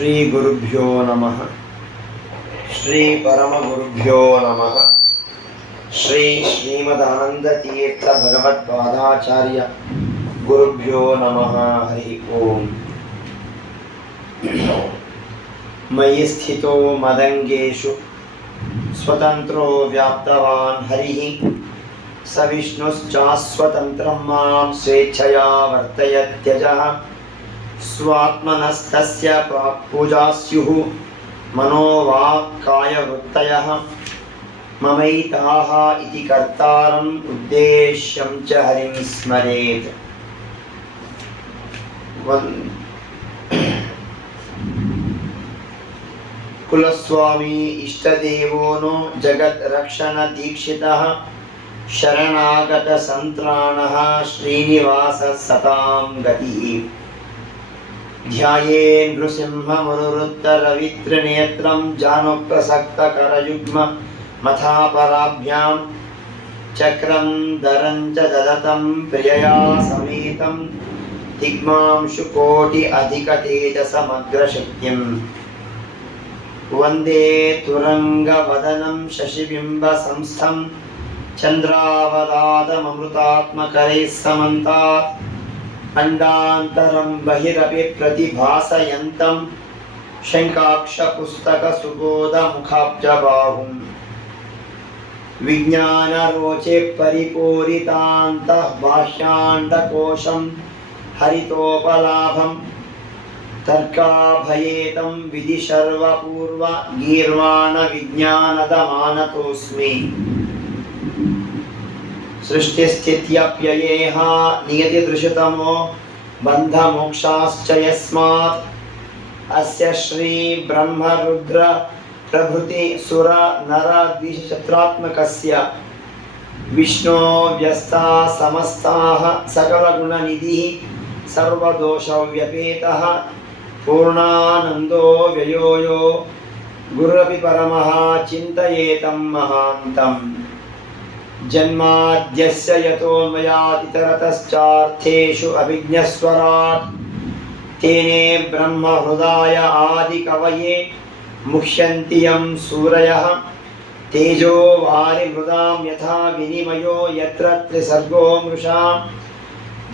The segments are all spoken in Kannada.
ಶ್ರೀ ಗುರುಭ್ಯೋ ನಮಃ. ಶ್ರೀ ಪರಮಗುರುಭ್ಯೋ ನಮಃ. ಶ್ರೀ ಶ್ರೀಮದಾನಂದತೀರ್ಥ ಭಗವತ್ಪಾದಾಚಾರ್ಯ ಗುರುಭ್ಯೋ ನಮಃ. ಹರಿ ಓಂ. ಮಯಿ ಸ್ಥಿತೋ ಮದಂಗೇಶು ಸ್ವತಂತ್ರೋ ವ್ಯಾಪ್ತವಾನ್ ಹರಿಃ ಸ ವಿಷ್ಣುಶ್ಚಾಸ್ವತಂತ್ರಂ ಮಾಂ ಸ್ವೇಚ್ಛಯಾ ವರ್ತಯತ್ಯಜಃ ಸ್ವಾತ್ಮನಸ್ತಸ್ಯ ಪೂಜಾ ಸ್ಯುಃ ಮನೋ ವಾಕ್ ಕಾಯ ವೃತ್ತಯಃ ಮಮೈತಾಃ ಇತಿ ಕರ್ತಾರಂ ಉದ್ದೇಶ್ಯಂ ಚ ಹರಿಂ ಸ್ಮರೇತ್. ಕುಲಸ್ವಾಮಿ ಇಷ್ಟದೇವೋನೋ ಜಗತ್ ರಕ್ಷಣ ದೀಕ್ಷಿತಃ ಶರಣಾಗತ ಸಂತ್ರಾಣಃ ಶ್ರೀನಿವಾಸ ಸತಾಂ ಗತಿಃ. ಧ್ಯಾಯೇ ನೃಸಿಂಹಮರುರುತ್ತರವಿತ್ರನೇತ್ರಂ ಜಾನುಪ್ರಸಕ್ತಕರಯುಗ್ಮ ಮಥಾಪರಾಭ್ಯಾಂ ಚಕ್ರಂ ದರಂಚ ದದತಂ ಪ್ರಿಯಯಾ ಸಮೇತಂ ದಿಗ್ಮಾಂಶುಕೋಟಿ ಅಧಿಕತೇಜಸಮಗ್ರಶಕ್ತಿಂ. ವಂದೇ ತುರಂಗವದನಂ ಶಶಿಬಿಂಬ ಸಂಸ್ಥಂ ಚಂದ್ರಾವತಾತಮೃತಾತ್ಮಕರೈಃ ಸಮಂತಾತ್ ಅಂಡಾಂತರಂ ಬಹಿರಪಿ ಪ್ರತಿಭಾಸಯಂತಂ ಶಂಖಾಕ್ಷಪುಸ್ತಕಸುಬೋಧಮುಖಾಬ್ಜಬಾಹುಂ. ವಿಜ್ಞಾನರೋಚೆ ಪರಿಪೂರಿತಾಂತಃ ಬಾಹ್ಯಾಂಡಕೋಶಂ ಹರಿತೋಪಲಾಭಂ ತರ್ಕಾಭಯೇತಂ ವಿಧಿ ಸರ್ವಪೂರ್ವ ಗೀರ್ವಾಣ ವಿಜ್ಞಾನದ ಮಾನತೋಸ್ಮಿ. ಸೃಷ್ಟಿಸ್ಥಿತ್ಯಪ್ಯಯೇಹ ನಿಯತಿದೃಶತಮೋ ಬಂಧಮೋಕ್ಷಾಶ್ಚ ಯಸ್ಮಾತ್ ಅಸ್ಯ ಶ್ರೀ ಬ್ರಹ್ಮರುದ್ರ ಪ್ರಭೃತಿ ಸುರ ನರ ದ್ವಿಶತ್ರಾತ್ಮಕಸ್ಯ ವಿಷ್ಣೋ ವ್ಯಸ್ತಾ ಸಮಸ್ತಾಃ ಸಕಲಗುಣನಿಧಿಃ ಸರ್ವದೋಷವ್ಯಪೇತಃ ಪೂರ್ಣಾನಂದೋ ವ್ಯಯೋ ಯೋ ಗುರುರಪಿ ಪರಮಃ ಚಿಂತಯೇತಂ ಮಹಾಂತಂ. ಜನ್ಮಾದ್ಯಸ್ಯ ಯತೋನ್ಮಯಾದಿತರತಶ್ಚಾರ್ಥೇಷು ಅಭಿಜ್ಞಸ್ವರಾಟ್ ತೇನೇ ಬ್ರಹ್ಮ ಹೃದಯ ಆದಿ ಕವಯೇ ಮುಹ್ಯಂತಿ ಯಂ ಸೂರಯಃ ತೇಜೋ ವಾರಿ ಮೃದಾಂ ಯಥಾ ವಿನಿಮಯೋ ಯತ್ರ ತ್ರಿಸರ್ಗೋ ಮೃಷಾ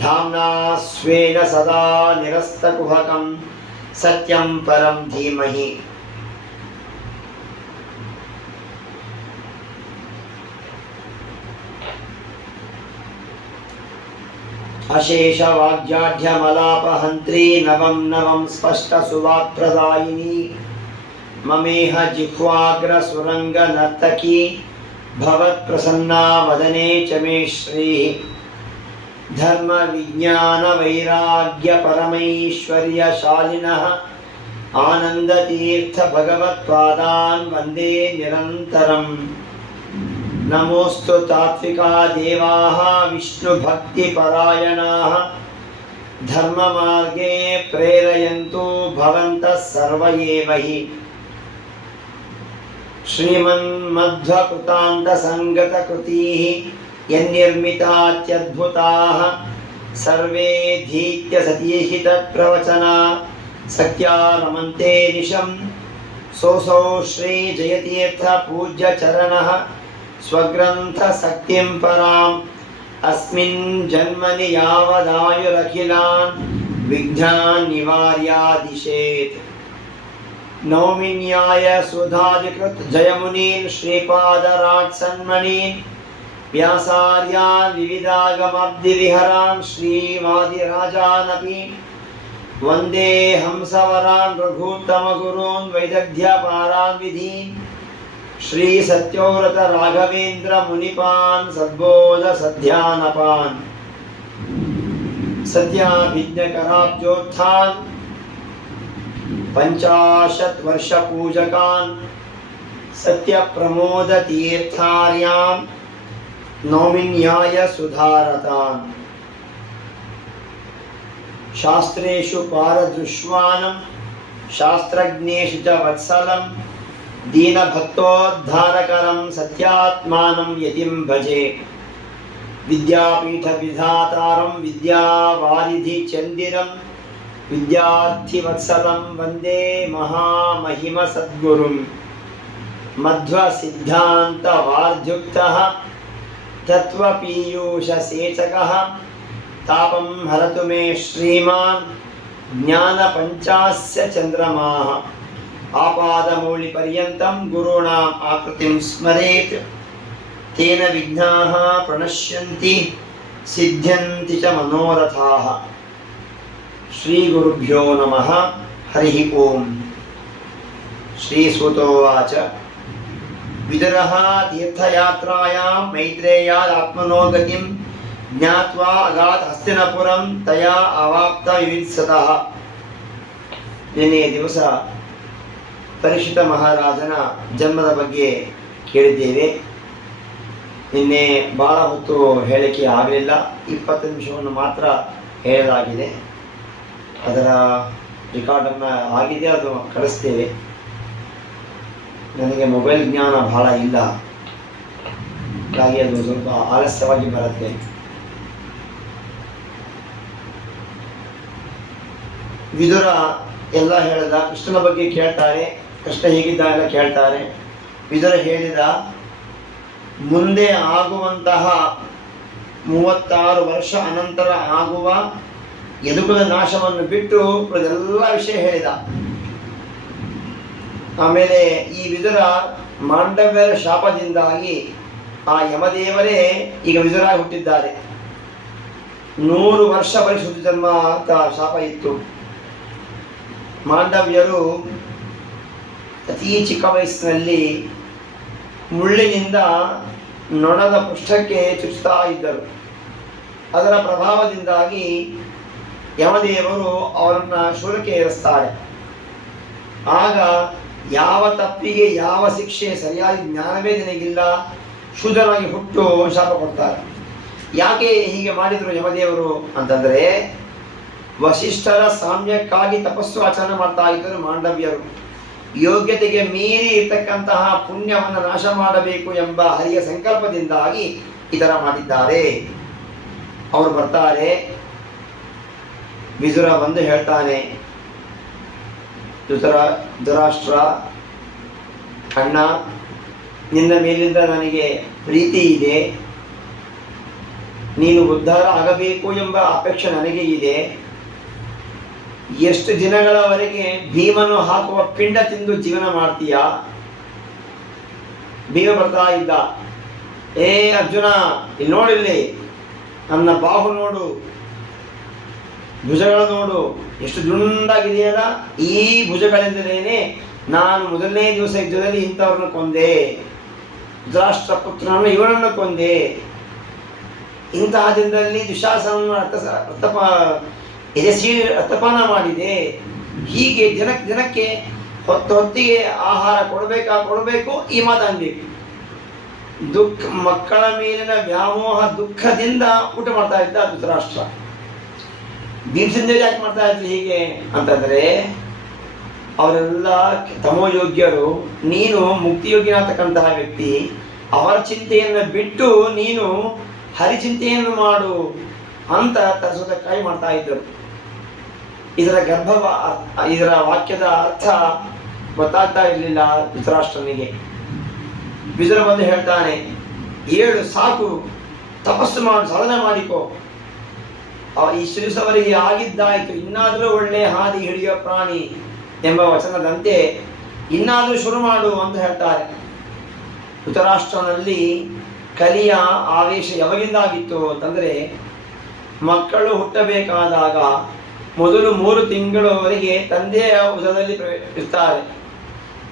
ಧಾಮ್ನಾ ಸ್ವೇನ ಸದಾ ನಿರಸ್ತಕುಹಕಂ ಸತ್ಯಂ ಪರಂ ಧೀಮಹಿ. ಅಶೇಷ ವಾಗ್ಜಾಢ್ಯಮಲಾಪಹಂತ್ರಿ ನವಂ ನವಂ ಸ್ಪಷ್ಟ ಸುವಾಕ್ಪ್ರದಾಯಿನಿ ಮಮೇಹ ಜಿಹ್ವಾಗ್ರ ಸುರಂಗ ನರ್ತಕಿ ಭವತ್ಪ್ರಸನ್ನಾ ವದನೆ ಚ ಮೇ ಶ್ರೀ. ಧರ್ಮ ವಿಜ್ಞಾನ ವೈರಾಗ್ಯ ಪರಮೈಶ್ವರ್ಯ ಶಾಲಿನಃ ಆನಂದತೀರ್ಥ ಭಗವತ್ಪಾದಾನ್ ವಂದೇ ನಿರಂತರಂ. ನಮೋಸ್ತು ತಾತ್ವಿಕಾ ದೇವಾಃ ವಿಷ್ಣುಭಕ್ತಿಪರಾಯಣಾಃ ಧರ್ಮಮಾರ್ಗೇ ಪ್ರೇರಯಂತು ಭವಂತಃ ಸರ್ವ ಏವ ಹಿ. ಶ್ರೀಮನ್ಮಧ್ವಕೃತಾಂತಸಂಗತಕೃತೀಃ ಯನ್ನಿರ್ಮಿತಾತ್ಯದ್ಭುತಾಃ ಸರ್ವೇ ಧೀತ್ಯ ಸತೀಹಿತಪ್ರವಚನಾ ಸತ್ಯಾ ರಮಂತೆ ನಿಶಂ. ಸೋಸೌ ಶ್ರೀ ಜಯತೀರ್ಥ ಪೂಜ್ಯ ಚರಣಃ ಸ್ವಗ್ರಂಥ ಸಕ್ತಿಂ ಪರಾಂ ಅಸ್ಮಿನ್ ಜನ್ಮನಿ ಯಾವದಾಯುರಖಿಲಾನ್ ವಿಘ್ನಾನ್ ನಿವಾರ್ಯಾದಿಶೇತ್. ನೌಮಿನ್ಯಾಯ ಸುಧಾಧಿಕೃತ್ ಜಯಮುನೀನ್ ಶ್ರೀಪಾದರಾಟ್ ಸನ್ಮಣೀನ್ ವ್ಯಾಸಾರ್ಯಾನ್ ವಿವಿಧಾಗಮಾಬ್ಧಿವಿಹರಾನ್ ಶ್ರೀವಾದಿರಾಜಾನಪಿ ವಂದೇ ಹಂಸವರಾನ್ ರಘೂತ್ತಮಗುರೂನ್ ವೈದಗ್ಧ್ಯಪಾರಾನ್ ವಿಧೀನ್ ಶ್ರೀ ಸತ್ಯೋವ್ರತ ರಾಘವೇಂದ್ರ ಮುನಿಪಾನ್ ಸದ್ಬೋಧ ಸಧ್ಯಾನಪಾನ್ ಸತ್ಯಾಭಿಜ್ಞಕರಾಬ್ಜೋತ್ಥಾನ್ ಪಂಚಾಶತ್ ವರ್ಷ ಪೂಜಕಾನ್ ಸತ್ಯ ಪ್ರಮೋದ ತೀರ್ಥಾರ್ಯಾನ್ ನೌಮಿನ್ಯಾಯ ಸುಧಾರತಾನ್. ಶಾಸ್ತ್ರೇಷು ಪಾರದೃಶ್ವಾನಂ ಶಾಸ್ತ್ರಜ್ಞೇಷು ಚ ವತ್ಸಲಂ ದೀನಭಕ್ತೋದ್ಧಾರಕರಂ ಸತ್ಯಾತ್ಮಾನಂ ಯತಿಂ ಭಜೆ. ವಿದ್ಯಾಪೀಠ ವಿಧಾತಾರಂ ವಿದ್ಯಾವಾರಿಧಿ ಚಂದಿರಂ ವಿದ್ಯಾರ್ಥಿವತ್ಸಲಂ ವಂದೇ ಮಹಾಮಹಿಮ ಸದ್ಗುರುಂ ಮಧ್ವಸಿದ್ಧಾಂತವಾರ್ಧ್ಯುಕ್ತಃ ತತ್ವಪೀಯೂಷಸೇಚಕಃ ತಾಪಂ ಹರತು ಮೇ ಶ್ರೀಮಾನ್ ಜ್ಞಾನಪಂಚಾಸ್ಯ ಚಂದ್ರಮಾಃ ಆಪಾದಮೌಳಿಪರ್ಯಂತಂ ಗುರುಣಾಂ ಆಕೃತಿಂ ಸ್ಮರೇತ್ ತೇನ ವಿಘ್ನಾಃ ಪ್ರಣಶ್ಯಂತಿ ಸಿದ್ಧ್ಯಂತಿ ಚ ಮನೋರಥಾಃ. ಶ್ರೀ ಗುರುಭ್ಯೋ ನಮಃ. ಹರಿ ಓಂ. ಶ್ರೀಸೂತೋವಾಚ ವಿದುರಃ ತೀರ್ಥಯಾತ್ರಾಯಾಂ ಮೈತ್ರೇಯಾದಾತ್ಮನೋ ಗತಿಂ ಜ್ಞಾತ್ವಾ ಅಗಾತ್ ಹಸ್ತಿನಪುರಂ ತಯಾ ಅವಾಪ್ತ ವಿವಿತ್ಸತಃ. ನಿನ್ನೆಯ ದಿವಸ ಪರೀಕ್ಷಿತ ಮಹಾರಾಜನ ಜನ್ಮದ ಬಗ್ಗೆ ಕೇಳಿದ್ದೇವೆ. ನಿನ್ನೆ ಭಾಳ ಹೊತ್ತು ಹೇಳಿಕೆ ಆಗಲಿಲ್ಲ, 20 ನಿಮಿಷವನ್ನು ಮಾತ್ರ ಹೇಳಲಾಗಿದೆ. ಅದರ ರೆಕಾರ್ಡನ್ನು ಆಗಿದೆ, ಅದು ಕಳಿಸ್ತೇವೆ. ನನಗೆ ಮೊಬೈಲ್ ಜ್ಞಾನ ಬಹಳ ಇಲ್ಲ, ಹಾಗಾಗಿ ಅದು ಸ್ವಲ್ಪ ಆಲಸ್ಯವಾಗಿ ಬರುತ್ತೆ. ವಿದುರ ಎಲ್ಲ ಹೇಳಿದ, ಕೃಷ್ಣನ ಬಗ್ಗೆ ಕೇಳ್ತಾರೆ, ಕೃಷ್ಣ ಹೇಗಿದ್ದ ಎಲ್ಲ ಕೇಳ್ತಾರೆ. ವಿದುರ ಹೇಳಿದ, ಮುಂದೆ ಆಗುವಂತಹ 36 ವರ್ಷ ಅನಂತರ ಆಗುವ ಯದುಕುಲ ನಾಶವನ್ನು ಬಿಟ್ಟು ಎಲ್ಲ ವಿಷಯ ಹೇಳಿದ. ಆಮೇಲೆ ಈ ವಿದುರ ಮಾಂಡವ್ಯರ ಶಾಪದಿಂದಾಗಿ ಆ ಯಮದೇವರೇ ಈಗ ವಿದುರಾಗಿ ಹುಟ್ಟಿದ್ದಾರೆ. 100 ವರ್ಷ ಬರಿಸುವುದು ಜನ್ಮ ಅಂತ ಶಾಪ ಇತ್ತು. ಮಾಂಡವ್ಯರು ಅತೀ ಚಿಕ್ಕ ವಯಸ್ಸಿನಲ್ಲಿ ಮುಳ್ಳಿನಿಂದ ನೊಣದ ಪೃಷ್ಠಕ್ಕೆ ಚುಚ್ಚುತ್ತಾ ಇದ್ದರು. ಅದರ ಪ್ರಭಾವದಿಂದಾಗಿ ಯಮದೇವರು ಅವರನ್ನು ಶೂಲಕ್ಕೆ ಏರಿಸ್ತಾರೆ. ಆಗ ಯಾವ ತಪ್ಪಿಗೆ ಯಾವ ಶಿಕ್ಷೆ ಸರಿಯಾಗಿ ಜ್ಞಾನವೇ ನಿನಗಿಲ್ಲ, ಶೂದ್ರನಾಗಿ ಹುಟ್ಟು ಶಾಪ ಕೊಡ್ತಾರೆ. ಯಾಕೆ ಹೀಗೆ ಮಾಡಿದರು ಯಮದೇವರು ಅಂತಂದರೆ, ವಸಿಷ್ಠರ ಸಾಮ್ಯಕ್ಕಾಗಿ ತಪಸ್ಸು ಆಚರಣೆ ಮಾಡ್ತಾ ಇದ್ದರು ಮಾಂಡವ್ಯರು. ಯೋಗ್ಯತೆಗೆ ಮೀರಿ ಇರ್ತಕ್ಕಂತಹ ಪುಣ್ಯವನ್ನು ನಾಶ ಮಾಡಬೇಕು ಎಂಬ ಹರಿಯ ಸಂಕಲ್ಪದಿಂದಾಗಿ ಈ ಥರ ಮಾಡಿದ್ದಾರೆ. ಅವರು ಬರ್ತಾರೆ. ವಿದುರ ಬಂದು ಹೇಳ್ತಾನೆ, ಧೃತರಾಷ್ಟ್ರ ಅಣ್ಣ, ನಿನ್ನ ಮೇಲಿಂದ ನನಗೆ ಪ್ರೀತಿ ಇದೆ, ನೀನು ಉದ್ಧಾರ ಆಗಬೇಕು ಎಂಬ ಅಪೇಕ್ಷೆ ನನಗೆ ಇದೆ. ಎಷ್ಟು ದಿನಗಳವರೆಗೆ ಭೀಮನು ಹಾಕುವ ಪಿಂಡ ತಿಂದು ಜೀವನ ಮಾಡ್ತೀಯಾ? ಭೀಮ ಬರ್ತಾ ಇದ್ದ. ಏ ಅರ್ಜುನ, ಇಲ್ಲಿ ನೋಡಿಲ್ಲಿ, ನನ್ನ ಬಾಹು ನೋಡು, ಭುಜಗಳು ನೋಡು, ಎಷ್ಟು ದುಂಡಾಗಿದೆಯಲ್ಲ. ಈ ಭುಜಗಳಿಂದಲೇ ನಾನು ಮೊದಲನೇ ದಿವಸ ಯುದ್ಧದಲ್ಲಿ ಇಂಥವ್ರನ್ನ ಕೊಂದೆ, ಧೃತರಾಷ್ಟ್ರ ಪುತ್ರನನ್ನು ಇವನನ್ನು ಕೊಂದೆ. ಇಂತಹ ದಿನದಲ್ಲಿ ದುಶಾಸನವನ್ನು ರಕ್ತಪಾನ ಮಾಡಿದೆ. ಹೀಗೆ ದಿನಕ್ಕೆ ಹೊತ್ತಿಗೆ ಆಹಾರ ಕೊಡಬೇಕು, ಈ ಮಾತಾಡಬೇಕು. ಮಕ್ಕಳ ಮೇಲಿನ ವ್ಯಾಮೋಹ ದುಃಖದಿಂದ ಊಟ ಮಾಡ್ತಾ ಇದ್ದ ಧೃತರಾಷ್ಟ್ರ. ಭೀಮಸೇನರು ಯಾಕೆ ಮಾಡ್ತಾ ಇದ್ರು ಹೀಗೆ ಅಂತಂದರೆ, ಅವರೆಲ್ಲ ತಮೋಯೋಗ್ಯರು, ನೀನು ಮುಕ್ತಿಯೋಗ್ಯನಾಗ್ತಕ್ಕಂತಹ ವ್ಯಕ್ತಿ, ಅವರ ಚಿಂತೆಯನ್ನು ಬಿಟ್ಟು ನೀನು ಹರಿಚಿಂತೆಯನ್ನು ಮಾಡು ಅಂತ ತರಿಸೋದಕ್ಕಾಗಿ ಮಾಡ್ತಾ ಇದ್ದರು. ಇದರ ವಾಕ್ಯದ ಅರ್ಥ ಗೊತ್ತಾಗ್ತಾ ಇರಲಿಲ್ಲ ಧೃತರಾಷ್ಟ್ರನಿಗೆ. ವಿದುರ ಬಂದು ಹೇಳ್ತಾನೆ, ಏಳು ಸಾಕು, ತಪಸ್ಸು ಮಾಡು, ಸಾಧನೆ ಮಾಡಿಕೋ. ಇಷ್ಟು ದಿವಸವರೆಗೆ ಆಗಿದ್ದಾಯಿತು, ಇನ್ನಾದರೂ ಒಳ್ಳೆ ಹಾದಿ ಹಿಡಿಯೋ ಪ್ರಾಣಿ ಎಂಬ ವಚನದಂತೆ ಇನ್ನಾದರೂ ಶುರು ಮಾಡು ಅಂತ ಹೇಳ್ತಾರೆ. ಧೃತರಾಷ್ಟ್ರನಲ್ಲಿ ಕಲಿಯ ಆವೇಶ ಯಾವಾಗಿಂದಾಗಿತ್ತು ಅಂತಂದರೆ, ಮಕ್ಕಳು ಹುಟ್ಟಬೇಕಾದಾಗ ಮೊದಲು 3 ತಿಂಗಳವರೆಗೆ ತಂದೆಯ ಉದರದಲ್ಲಿ ಇರ್ತಾರೆ.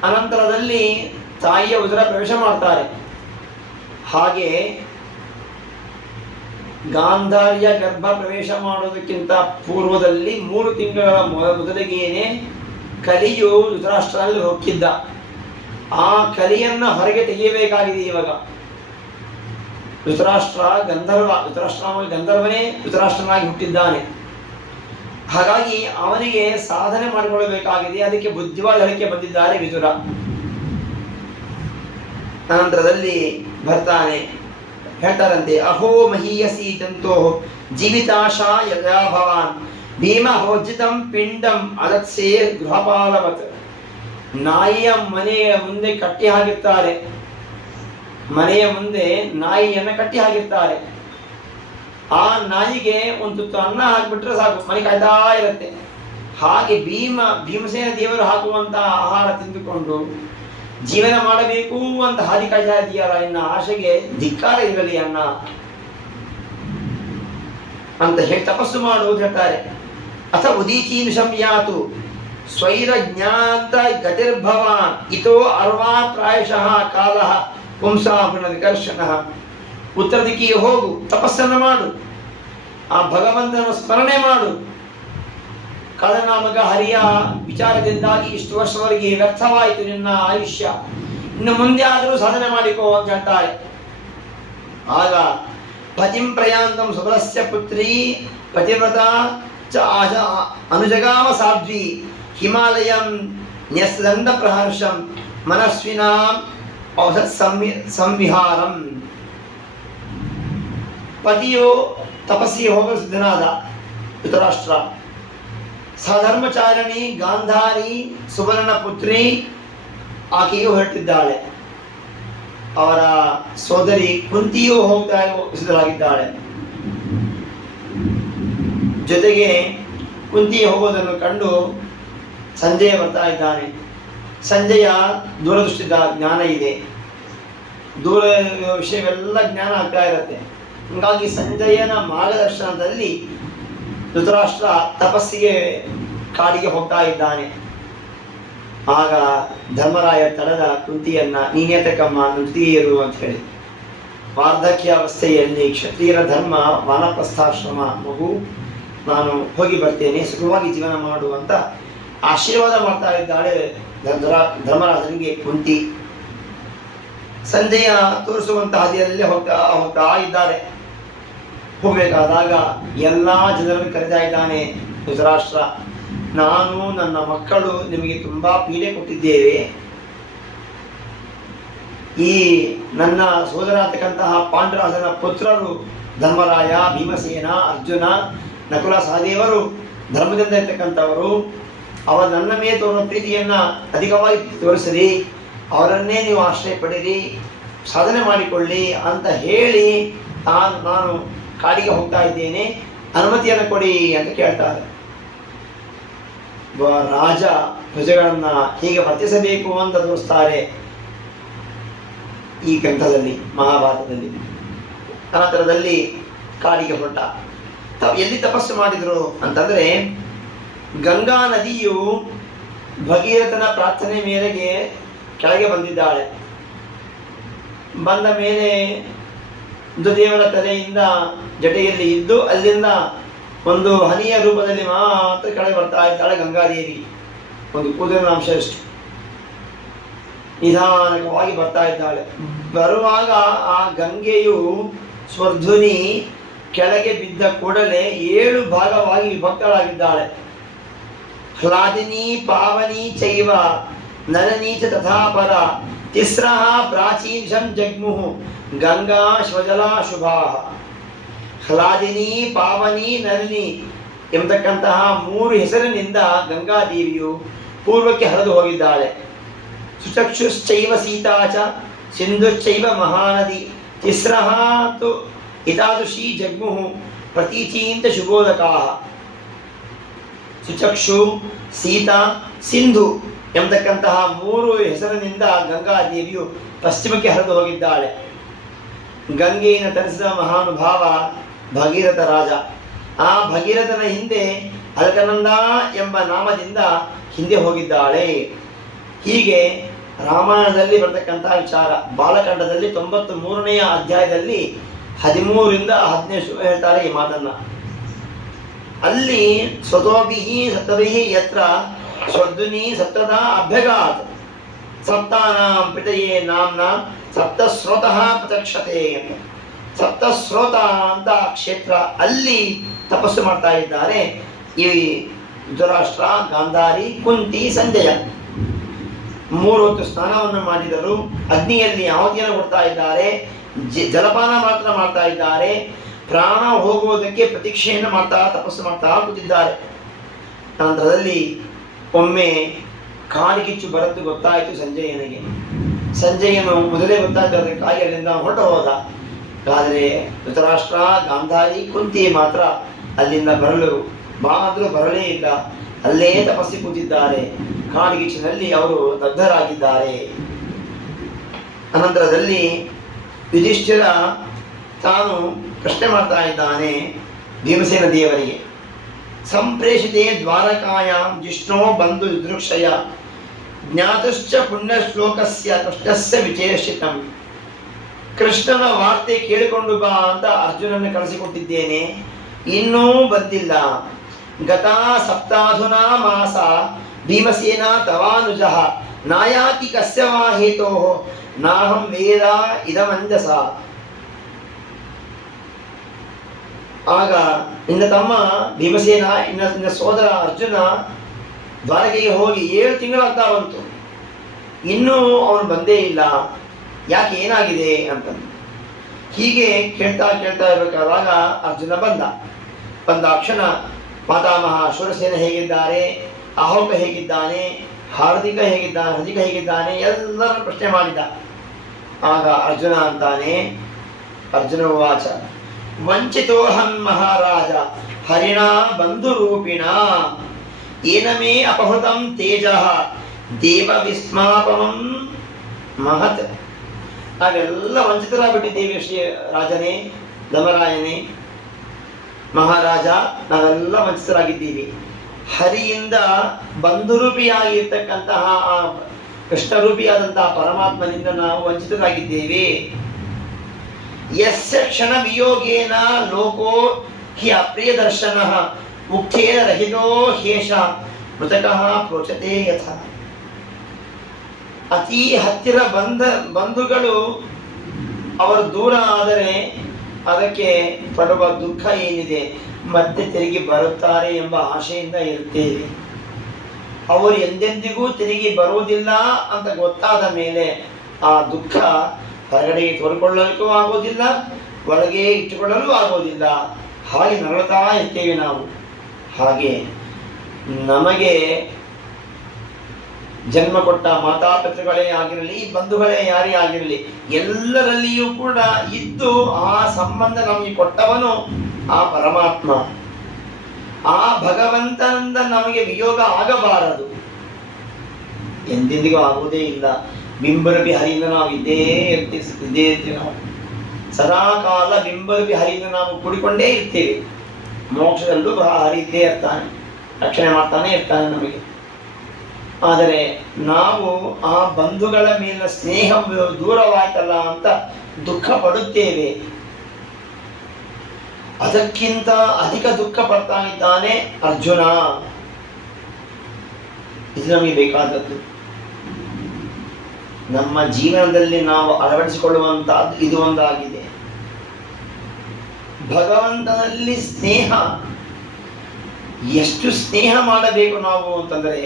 ಅನಂತರದಲ್ಲಿ ತಾಯಿಯ ಉದರ ಪ್ರವೇಶ ಮಾಡ್ತಾರೆ. ಹಾಗೆ ಗಾಂಧಾರ್ಯ ಗರ್ಭ ಪ್ರವೇಶ ಮಾಡೋದಕ್ಕಿಂತ ಪೂರ್ವದಲ್ಲಿ 3 ತಿಂಗಳ ಮೊದಲಿಗೇನೆ ಕಲಿಯು ಧೃತರಾಷ್ಟ್ರನಲ್ಲಿ ಹೊಕ್ಕಿದ್ದ. ಆ ಕಲಿಯನ್ನು ಹೊರಗೆ ತೆಗೆಯಬೇಕಾಗಿದೆ ಇವಾಗ. ಗಂಧರ್ವನೇ ಧೃತರಾಷ್ಟ್ರನಾಗಿ ಹುಟ್ಟಿದ್ದಾನೆ. ಹಾಗಾಗಿ ಅವನಿಗೆ ಸಾಧನೆ ಮಾಡಿಕೊಳ್ಳಬೇಕಾಗಿದೆ. ಅದಕ್ಕೆ ಬುದ್ಧಿವಾದ ಹೇಳಿಕೆ ಬಂದಿದ್ದಾರೆ ವಿದುರ. ಅನಂತರದಲ್ಲಿ ಬರ್ತಾನೆ, ಹೇಳ್ತಾರಂತೆ, ಅಹೋ ಮಹೀಯಸಿ ತಂತೋ ಜೀವಿತಾಶಾ ಯದಾ ಭವಾನ್ ಭೀಮ ಭೋಜಿತಂ ಪಿಂಡಂ ಅದತ್ಸೇ ಗೃಹಪಾಲವತ್. ನಾಯಿಯ ಮನೆಯ ಮುಂದೆ ಕಟ್ಟಿ ಹಾಕಿರ್ತಾರೆ, ಮನೆಯ ಮುಂದೆ ನಾಯಿಯನ್ನು ಕಟ್ಟಿ ಹಾಕಿರ್ತಾರೆ. ಆ ನಾಯಿಗೆ ಒಂದು ತುತ್ತು ಅನ್ನ ಹಾಕಿಬಿಟ್ರೆ ಸಾಕು, ಮನೆ ಕಾಯ್ತಾ ಇರುತ್ತೆ. ಹಾಗೆ ಭೀಮಸೇನ ದೇವರು ಹಾಕುವಂತಹ ಆಹಾರ ತಿಂದುಕೊಂಡು ಜೀವನ ಮಾಡಬೇಕು ಅಂತ ಹಾದಿ ಕಾಯ್ತಾ ಇದೆಯಲ್ಲ, ಇನ್ನ ಆಶೆಗೆ ಧಿಕ್ಕಾರ ಇರಲಿ ಅನ್ನ ಅಂತ ಹೇಳಿ ತಪಸ್ಸು ಮಾಡುವುದು ಹೇಳ್ತಾರೆ. ಅಥ ಉದೀಚೀನುಷಂ ಯಾತು ಸ್ವೈರ ಜ್ಞಾತ ಗತಿರ್ಭವಾನ್ ಇತೋ ಅರ್ವಾ ಪ್ರಾಯಶಃ ಕಾಲಃ ಪುಂಸಾಪುಣ ವಿಕರ್ಷಣ. ಉತ್ತರ ದಿಕ್ಕಿಗೆ ಹೋಗು, ತಪಸ್ಸನ್ನು ಮಾಡು, ಆ ಭಗವಂತನ ಸ್ಮರಣೆ ಮಾಡು. ಕಾಲನಾಮಕ ಹರಿಯ ವಿಚಾರದಿಂದಾಗಿ ಇಷ್ಟು ವರ್ಷವರೆಗೆ ವ್ಯರ್ಥವಾಯಿತು ನಿನ್ನ ಆಯುಷ್ಯ, ಇನ್ನು ಮುಂದೆ ಆದರೂ ಸಾಧನೆ ಮಾಡಿಕೋ ಅಂತ ಹೇಳ್ತಾರೆ. ಆಗ ಪತಿಂ ಪ್ರಯಾಂತಂ ಸುಬಲಸ್ಯ ಪುತ್ರಿ ಪತಿವ್ರತ ಚ ಅನುಜಗಾಮ ಸಾಧ್ವಿ ಹಿಮಾಲಯಂ ನ್ಯಸ್ದಂಡ ಪ್ರಹರ್ಷಂ ಮನಸ್ವಿನಾಂ ಔಷತ್ ಸಂವಿಹಾರಂ. ಪತಿಯು ತಪಸ್ಸಿಗೆ ಹೋಗಲು ಸಿದ್ಧನಾದ ಧೃತರಾಷ್ಟ್ರ. ಸಧರ್ಮಚಾರಿಣಿ ಗಾಂಧಾರಿ ಸುಬಲನ ಪುತ್ರಿ ಆಕೆಯು ಹೊರಟಿದ್ದಾಳೆ. ಅವರ ಸೋದರಿ ಕುಂತಿಯೂ ಹೋಗ್ತಾ ಸಿದ್ಧರಾಗಿದ್ದಾಳೆ. ಜೊತೆಗೆ ಕುಂತಿ ಹೋಗೋದನ್ನು ಕಂಡು ಸಂಜಯ ಬರ್ತಾ ಇದ್ದಾನೆ. ಸಂಜಯ ದೂರದೃಷ್ಟಿದ ಜ್ಞಾನ ಇದೆ, ದೂರ ವಿಷಯವೆಲ್ಲ ಜ್ಞಾನ ಆಗ್ತಾ ಇರುತ್ತೆ. ಹೀಗಾಗಿ ಸಂಜಯನ ಮಾರ್ಗದರ್ಶನದಲ್ಲಿ ಧೃತರಾಷ್ಟ್ರ ತಪಸ್ಸಿಗೆ ಕಾಡಿಗೆ ಹೋಗ್ತಾ ಇದ್ದಾನೆ. ಆಗ ಧರ್ಮರಾಯ ತಡೆದ ಕುಂತಿಯನ್ನ, ನೀನೇತಕ್ಕಮ್ಮ ನುಡಿಯರು ಅಂತ ಹೇಳಿ. ವಾರ್ಧಕ್ಯ ಅವಸ್ಥೆಯಲ್ಲಿ ಕ್ಷತ್ರಿಯರ ಧರ್ಮ ವಾನಪ್ರಸ್ಥಾಶ್ರಮ, ಮಗು ನಾನು ಹೋಗಿ ಬರ್ತೇನೆ, ಸುಖವಾಗಿ ಜೀವನ ಮಾಡುವಂತ ಆಶೀರ್ವಾದ ಮಾಡ್ತಾ ಇದ್ದಾಳೆ ಧರ್ಮರಾಜನಿಗೆ ಕುಂತಿ. ಸಂಜೆಯ ತೋರಿಸುವಂತಹ ಹಾದಿಯಲ್ಲೇ ಹೋಗ್ತಾ ಇದ್ದಾರೆ. ಹೋಗಬೇಕಾದಾಗ ಎಲ್ಲ ಜನರನ್ನು ಕರೆತಾ ಇದ್ದಾನೆ ಧೃತರಾಷ್ಟ್ರ. ನಾನು ನನ್ನ ಮಕ್ಕಳು ನಿಮಗೆ ತುಂಬಾ ಪೀಡೆ ಕೊಟ್ಟಿದ್ದೇವೆ. ಈ ನನ್ನ ಸೋದರ ಅಂತಕ್ಕಂತಹ ಪಾಂಡುರಾಜನ ಪುತ್ರರು ಧರ್ಮರಾಯ, ಭೀಮಸೇನ, ಅರ್ಜುನ, ನಕುಲ ಸಹದೇವರು ಧರ್ಮದಿಂದ ಇರ್ತಕ್ಕಂಥವರು. ಅವರು ನನ್ನ ಮೇಲೆ ತೋರುವ ಪ್ರೀತಿಯನ್ನ ಅಧಿಕವಾಗಿ ತೋರಿಸಿರಿ, ಅವರನ್ನೇ ನೀವು ಆಶ್ರಯ ಪಡಿರಿ, ಸಾಧನೆ ಮಾಡಿಕೊಳ್ಳಿ ಅಂತ ಹೇಳಿ ನಾನು ಕಾಡಿಗೆ ಹೋಗ್ತಾ ಇದ್ದೇನೆ, ಅನುಮತಿಯನ್ನು ಕೊಡಿ ಅಂತ ಕೇಳ್ತಾರೆ. ರಾಜ ಪ್ರಜೆಗಳನ್ನ ಹೇಗೆ ವರ್ತಿಸಬೇಕು ಅಂತ ತೋರಿಸ್ತಾರೆ ಈ ಗ್ರಂಥದಲ್ಲಿ, ಮಹಾಭಾರತದಲ್ಲಿ. ಅನಂತರದಲ್ಲಿ ಕಾಡಿಗೆ ಹೊರಟ. ಎಲ್ಲಿ ತಪಸ್ಸು ಮಾಡಿದರು ಅಂತಂದ್ರೆ, ಗಂಗಾ ನದಿಯು ಭಗೀರಥನ ಪ್ರಾರ್ಥನೆ ಮೇರೆಗೆ ಕೆಳಗೆ ಬಂದಿದ್ದಾಳೆ. ಬಂದ ಮೇಲೆ ದೇವರ ತಲೆಯಿಂದ ಜಟೆಯಲ್ಲಿ ಇದ್ದು ಅಲ್ಲಿಂದ ಒಂದು ಹನಿಯ ರೂಪದಲ್ಲಿ ಮಾತ್ರ ಕೆಳಗೆ ಬರ್ತಾ ಇದ್ದಾಳೆ ಗಂಗಾದೇವಿ. ಒಂದು ಕೂದಲಿನ ಅಂಶ ಎಷ್ಟು ನಿಧಾನವಾಗಿ ಬರ್ತಾ ಇದ್ದಾಳೆ. ಬರುವಾಗ ಆ ಗಂಗೆಯು ಸ್ವರ್ಧುನಿ ಕೆಳಗೆ ಬಿದ್ದ ಕೂಡಲೇ 7 ಭಾಗವಾಗಿ ವಿಭಕ್ತಳಾಗಿದ್ದಾಳೆ. ಹ್ಲಾದಿನಿ ಪಾವನಿ ಚೈವ ನರನಿ ಚ ತಥಾಪರ ತಿಸ್ರಃ ಪ್ರಾಚೀನಂ ಜಗ್ಮುಹು ಗಂಗಾ ಶ್ವಜಲಾ ಶುಭಾ. ಹ್ಲಾದಿನಿ, ಪಾವನಿ, ನರನಿ ಎಂಬತಕ್ಕಂತಹ 3 ಹೆಸರಿನಿಂದ ಗಂಗಾದೇವಿಯು ಪೂರ್ವಕ್ಕೆ ಹರಿದು ಹೋಗಿದ್ದಾಳೆ. ಸುಚಕ್ಷುಶ್ಚೈವ ಸೀತಾ ಚ ಸಿಂಧುಶ್ಚೈವ ಮಹಾನದಿ ತಿಸ್ರಃ ತು ಇತಾದೃಶಿ ಜಗ್ಮುಹು ಪ್ರತೀಚೀಂತ ಶುಭೋದಕಾಃ. ಸುಚಕ್ಷು, ಸೀತಾ, ಸಿಂಧು ಎಂಬತಕ್ಕಂತಹ 3 ಹೆಸರಿನಿಂದ ಗಂಗಾದೇವಿಯು ಪಶ್ಚಿಮಕ್ಕೆ ಹರಿದು ಹೋಗಿದ್ದಾಳೆ. ಗಂಗೆಯನ್ನು ತರಿಸಿದ ಮಹಾನುಭಾವ ಭಗೀರಥ ರಾಜ. ಆ ಭಗೀರಥನ ಹಿಂದೆ ಅಲಕನಂದ ಎಂಬ ನಾಮದಿಂದ ಹಿಂದೆ ಹೋಗಿದ್ದಾಳೆ. ಹೀಗೆ ರಾಮಾಯಣದಲ್ಲಿ ಬರ್ತಕ್ಕಂತಹ ವಿಚಾರ. ಬಾಲಕಾಂಡದಲ್ಲಿ 93ನೇ ಅಧ್ಯಾಯದಲ್ಲಿ 13 ರಿಂದ 15 ಹೇಳ್ತಾರೆ ಈ ಮಾತನ್ನ. ಅಲ್ಲಿ ಸ್ವತೋಭಿಹಿ ಸಪ್ತಭಿಹಿ ಯತ್ರ ಸ್ವರ್ಧುನಿ ಸಪ್ತದಾ ಅಭ್ಯಗಾತ್ ಸಪ್ತಾನಾಂ ಪಿತಯೇ ನಾಮ್ನಾ ಸಪ್ತಸ್ರೋತಃ ಪ್ರತ್ಯಕ್ಷತೆ. ಸಪ್ತಸ್ರೋತ ಅಂತ ಕ್ಷೇತ್ರ, ಅಲ್ಲಿ ತಪಸ್ಸು ಮಾಡ್ತಾ ಇದ್ದಾರೆ ಈ ಧೃತರಾಷ್ಟ್ರ, ಗಾಂಧಾರಿ, ಕುಂತಿ, ಸಂಜಯ. 3 ಹೊತ್ತು ಸ್ನಾನವನ್ನು ಮಾಡಿದರು. ಅಗ್ನಿಯಲ್ಲಿ ಆಹುತಿಯನ್ನು ಕೊಡ್ತಾ ಇದ್ದಾರೆ, ಜಲಪಾನ ಮಾತ್ರ ಮಾಡ್ತಾ ಇದ್ದಾರೆ. ಪ್ರಾಣ ಹೋಗುವುದಕ್ಕೆ ಪ್ರತೀಕ್ಷೆಯನ್ನು ಮಾಡ್ತಾ ತಪಸ್ಸು ಮಾಡ್ತಾ ಕೂತಿದ್ದಾರೆ. ನಂತರದಲ್ಲಿ ಒಮ್ಮೆ ಕಾಡ್ಗಿಚ್ಚು ಬರದ್ದು ಗೊತ್ತಾಯಿತು ಸಂಜಯನಿಗೆ. ಸಂಜಯನು ಮೊದಲೇ ಗೊತ್ತಾದ್ದಕ್ಕಾಗಿ ಅಲ್ಲಿಂದ ಹೊರಟು ಹೋದ. ಆದರೆ ಧೃತರಾಷ್ಟ್ರ, ಗಾಂಧಾರಿ, ಕುಂತಿ ಮಾತ್ರ ಅಲ್ಲಿಂದ ಬರಲು ಆದರೂ ಬರಲೇ ಇಲ್ಲ. ಅಲ್ಲೇ ತಪಸ್ಸಿ ಕೂತಿದ್ದಾರೆ. ಕಾಡ್ಗಿಚ್ಚಿನಲ್ಲಿ ಅವರು ದಗ್ಧರಾಗಿದ್ದಾರೆ. ಅನಂತರದಲ್ಲಿ ಯುಧಿಷ್ಠಿರ ತಾನು ಪ್ರಶ್ನೆ ಮಾಡ್ತಾ ಇದ್ದಾನೆ ಭೀಮಸೇನ ದೇವರಿಗೆ. ಸಂಪ್ರೇಷಿತೆ ದ್ವಾರಕಾಯಾಂ ಜಿಷ್ಣೋ ಬಂಧು ದುದೃಕ್ಷಯ ಜ್ಞಾತುಶ್ಚ ಪುಣ್ಯಶ್ಲೋಕಸ್ಯ ಕೃಷ್ಣಸ್ಯ ವಿಚೇಷಿತಂ. ಕೃಷ್ಣನ ವಾರ್ತೆ ಕೇಳಿಕೊಂಡು ಬಾ ಅಂತ ಅರ್ಜುನನ್ನು ಕಳಿಸಿಕೊಟ್ಟಿದ್ದೇನೆ, ಇನ್ನೂ ಬಂದಿಲ್ಲ. ಗತಾ ಸಪ್ತಾಧುನಾ ಮಾಸ ಭೀಮಸೇನ ತವಾನುಜಃ ನಾಯಾತಿ ಕಸ್ಯ ವಾ ಹೇತೋಃ ನಾಹಂ ವೇದ ಇದಮಂಜಸ. ಆಗ ನಿನ್ನ ತಮ್ಮ ಭೀಮಸೇನ ನಿನ್ನ ಸೋದರ ಅರ್ಜುನ ದ್ವಾರಕೆಗೆ ಹೋಗಿ 7 ತಿಂಗಳಾಗ್ತಾ ಬಂತು, ಇನ್ನೂ ಅವನು ಬಂದೇ ಇಲ್ಲ, ಯಾಕೆ ಏನಾಗಿದೆ ಅಂತ ಹೀಗೆ ಕೇಳ್ತಾ ಇರಬೇಕಾದಾಗ ಅರ್ಜುನ ಬಂದಾಕ್ಷಣ ಮಾತಾಮಹ ಶೂರಸೇನ ಹೇಗಿದ್ದಾರೆ, ಅಹೋಕ ಹೇಗಿದ್ದಾನೆ, ಹಾರ್ದಿಕ ಹೇಗಿದ್ದಾನೆ ಎಲ್ಲರನ್ನು ಪ್ರಶ್ನೆ ಮಾಡಿದ. ಆಗ ಅರ್ಜುನ ಅಂತಾನೆ, ಅರ್ಜುನ ವಾಚ ವಂಚಿತೋಹಂ ಮಹಾರಾಜ ಹರಿಣ ಬಂಧುರೂಪಿಣ ಏನಮೇ ಅಪಹೃತಂ ತೇಜಃ ದೇವ ವಿಸ್ಮಾಪಮಂ ಮಹತ್. ನಾವೆಲ್ಲ ವಂಚಿತರಾಗ್ಬಿಟ್ಟಿದ್ದೇವೆ ಶ್ರೀ ರಾಜನೇ, ಧಮರಾಯನೇ, ಮಹಾರಾಜ, ನಾವೆಲ್ಲ ವಂಚಿತರಾಗಿದ್ದೀವಿ. ಹರಿಯಿಂದ ಬಂಧುರೂಪಿಯಾಗಿರ್ತಕ್ಕಂತಹ ಆ ಕೃಷ್ಣರೂಪಿಯಾದಂತಹ ಪರಮಾತ್ಮನಿಂದ ನಾವು ವಂಚಿತರಾಗಿದ್ದೇವೆ. ಯಸ್ಯ ಕ್ಷಣ ವಿಯೋಗೇನ ಲೋಕೋ ಹಿ ಅಪ್ರಿಯ ದರ್ಶನ ಮುಕ್ತೇನ ರಹಿತೋ ಹೇಷ ಮೃತಕಃ ಪ್ರೋಚತೆ ಯಥ. ಅತಿ ಹತ್ತಿರ ಬಂಧುಗಳು ಅವರು ದೂರ ಆದರೆ ಅದಕ್ಕೆ ಪಡುವ ದುಃಖ ಏನಿದೆ, ಮತ್ತೆ ತಿರುಗಿ ಬರುತ್ತಾರೆ ಎಂಬ ಆಶೆಯಿಂದ ಇರ್ತೇವೆ. ಅವರು ಎಂದೆಂದಿಗೂ ತಿರುಗಿ ಬರುವುದಿಲ್ಲ ಅಂತ ಗೊತ್ತಾದ ಮೇಲೆ ಆ ದುಃಖ ಹೊರಗಡೆಗೆ ತೋರಿಕೊಳ್ಳಲಿಕ್ಕೂ ಆಗೋದಿಲ್ಲ, ಒಳಗೆ ಇಟ್ಟುಕೊಳ್ಳಲು ಆಗೋದಿಲ್ಲ. ಹಾಗೆ ನರಳುತ್ತಾ ಇರ್ತೇವೆ ನಾವು. ಹಾಗೆ ನಮಗೆ ಜನ್ಮ ಕೊಟ್ಟ ಮಾತಾಪಿತೃಗಳೇ ಆಗಿರಲಿ, ಬಂಧುಗಳೇ ಯಾರೇ ಆಗಿರಲಿ, ಎಲ್ಲರಲ್ಲಿಯೂ ಕೂಡ ಇದ್ದು ಆ ಸಂಬಂಧ ನಮಗೆ ಕೊಟ್ಟವನು ಆ ಪರಮಾತ್ಮ. ಆ ಭಗವಂತನಿಂದ ನಮಗೆ ವಿಯೋಗ ಆಗಬಾರದು, ಎಂದೆಂದಿಗೂ ಆಗುವುದೇ ಇಲ್ಲ. ಬಿಂಬರೂಪಿ ಹರಿಯಿಂದ ನಾವು ಇದ್ದೇ ಇರ್ತೀವಿ. ನಾವು ಸದಾಕಾಲ ಬಿಂಬರೂಪಿ ಹರಿಯಿಂದ ನಾವು ಕೂಡಿಕೊಂಡೇ ಇರ್ತೇವೆ. ಮೋಕ್ಷದಲ್ಲೂ ಹರಿ ಇದ್ದೇ ಇರ್ತಾನೆ, ರಕ್ಷಣೆ ಮಾಡ್ತಾನೆ ಇರ್ತಾನೆ ನಮಗೆ. ಆದರೆ ನಾವು ಆ ಬಂಧುಗಳ ಮೇಲಿನ ಸ್ನೇಹ ದೂರವಾಯ್ತಲ್ಲ ಅಂತ ದುಃಖ ಪಡುತ್ತೇವೆ. ಅದಕ್ಕಿಂತ ಅಧಿಕ ದುಃಖ ಪಡ್ತಾ ಇದ್ದಾನೆ ಅರ್ಜುನ. ಇದು ನಮಗೆ ಬೇಕಾದದ್ದು. ನಮ್ಮ ಜೀವನದಲ್ಲಿ ನಾವು ಅಳವಡಿಸಿಕೊಳ್ಳುವಂತಹದ್ದು ಇದು ಒಂದಾಗಿದೆ. ಭಗವಂತನಲ್ಲಿ ಸ್ನೇಹ, ಎಷ್ಟು ಸ್ನೇಹ ಮಾಡಬೇಕು ನಾವು ಅಂತಂದರೆ,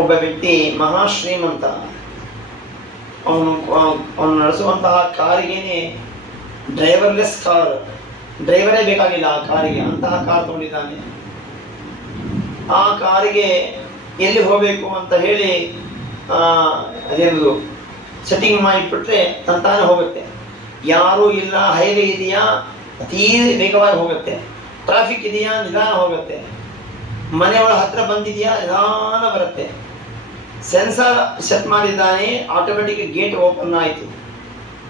ಒಬ್ಬ ವ್ಯಕ್ತಿ ಮಹಾಶ್ರೀಮಂತ, ಅವನು ನಡೆಸುವಂತಹ ಕಾರಿಗೇನೆ ಡ್ರೈವರ್ಲೆಸ್ ಕಾರ್, ಡ್ರೈವರೇ ಬೇಕಾಗಿಲ್ಲ ಆ ಕಾರಿಗೆ, ಅಂತಹ ಕಾರ್ ತಗೊಂಡಿದ್ದಾನೆ. ಆ ಕಾರಿಗೆ ಎಲ್ಲಿ ಹೋಗಬೇಕು ಅಂತ ಹೇಳಿ ಅದೇನದು ಸೆಟ್ಟಿಂಗ್ ಮಾಡಿಬಿಟ್ರೆ ತಂತಾನೆ ಹೋಗುತ್ತೆ. ಯಾರೂ ಇಲ್ಲ, ಹೈವೇ ಇದೆಯಾ ಅತೀ ವೇಗವಾಗಿ ಹೋಗುತ್ತೆ, ಟ್ರಾಫಿಕ್ ಇದೆಯಾ ನಿಧಾನ ಹೋಗುತ್ತೆ, ಮನೆಯೊಳ ಹತ್ರ ಬಂದಿದೆಯಾ ನಿಧಾನ ಬರುತ್ತೆ. ಸೆನ್ಸಾರ್ ಸೆಟ್ ಮಾಡಿದ್ದಾನೆ, ಆಟೋಮೆಟಿಕ್ ಗೇಟ್ ಓಪನ್ ಆಯಿತು,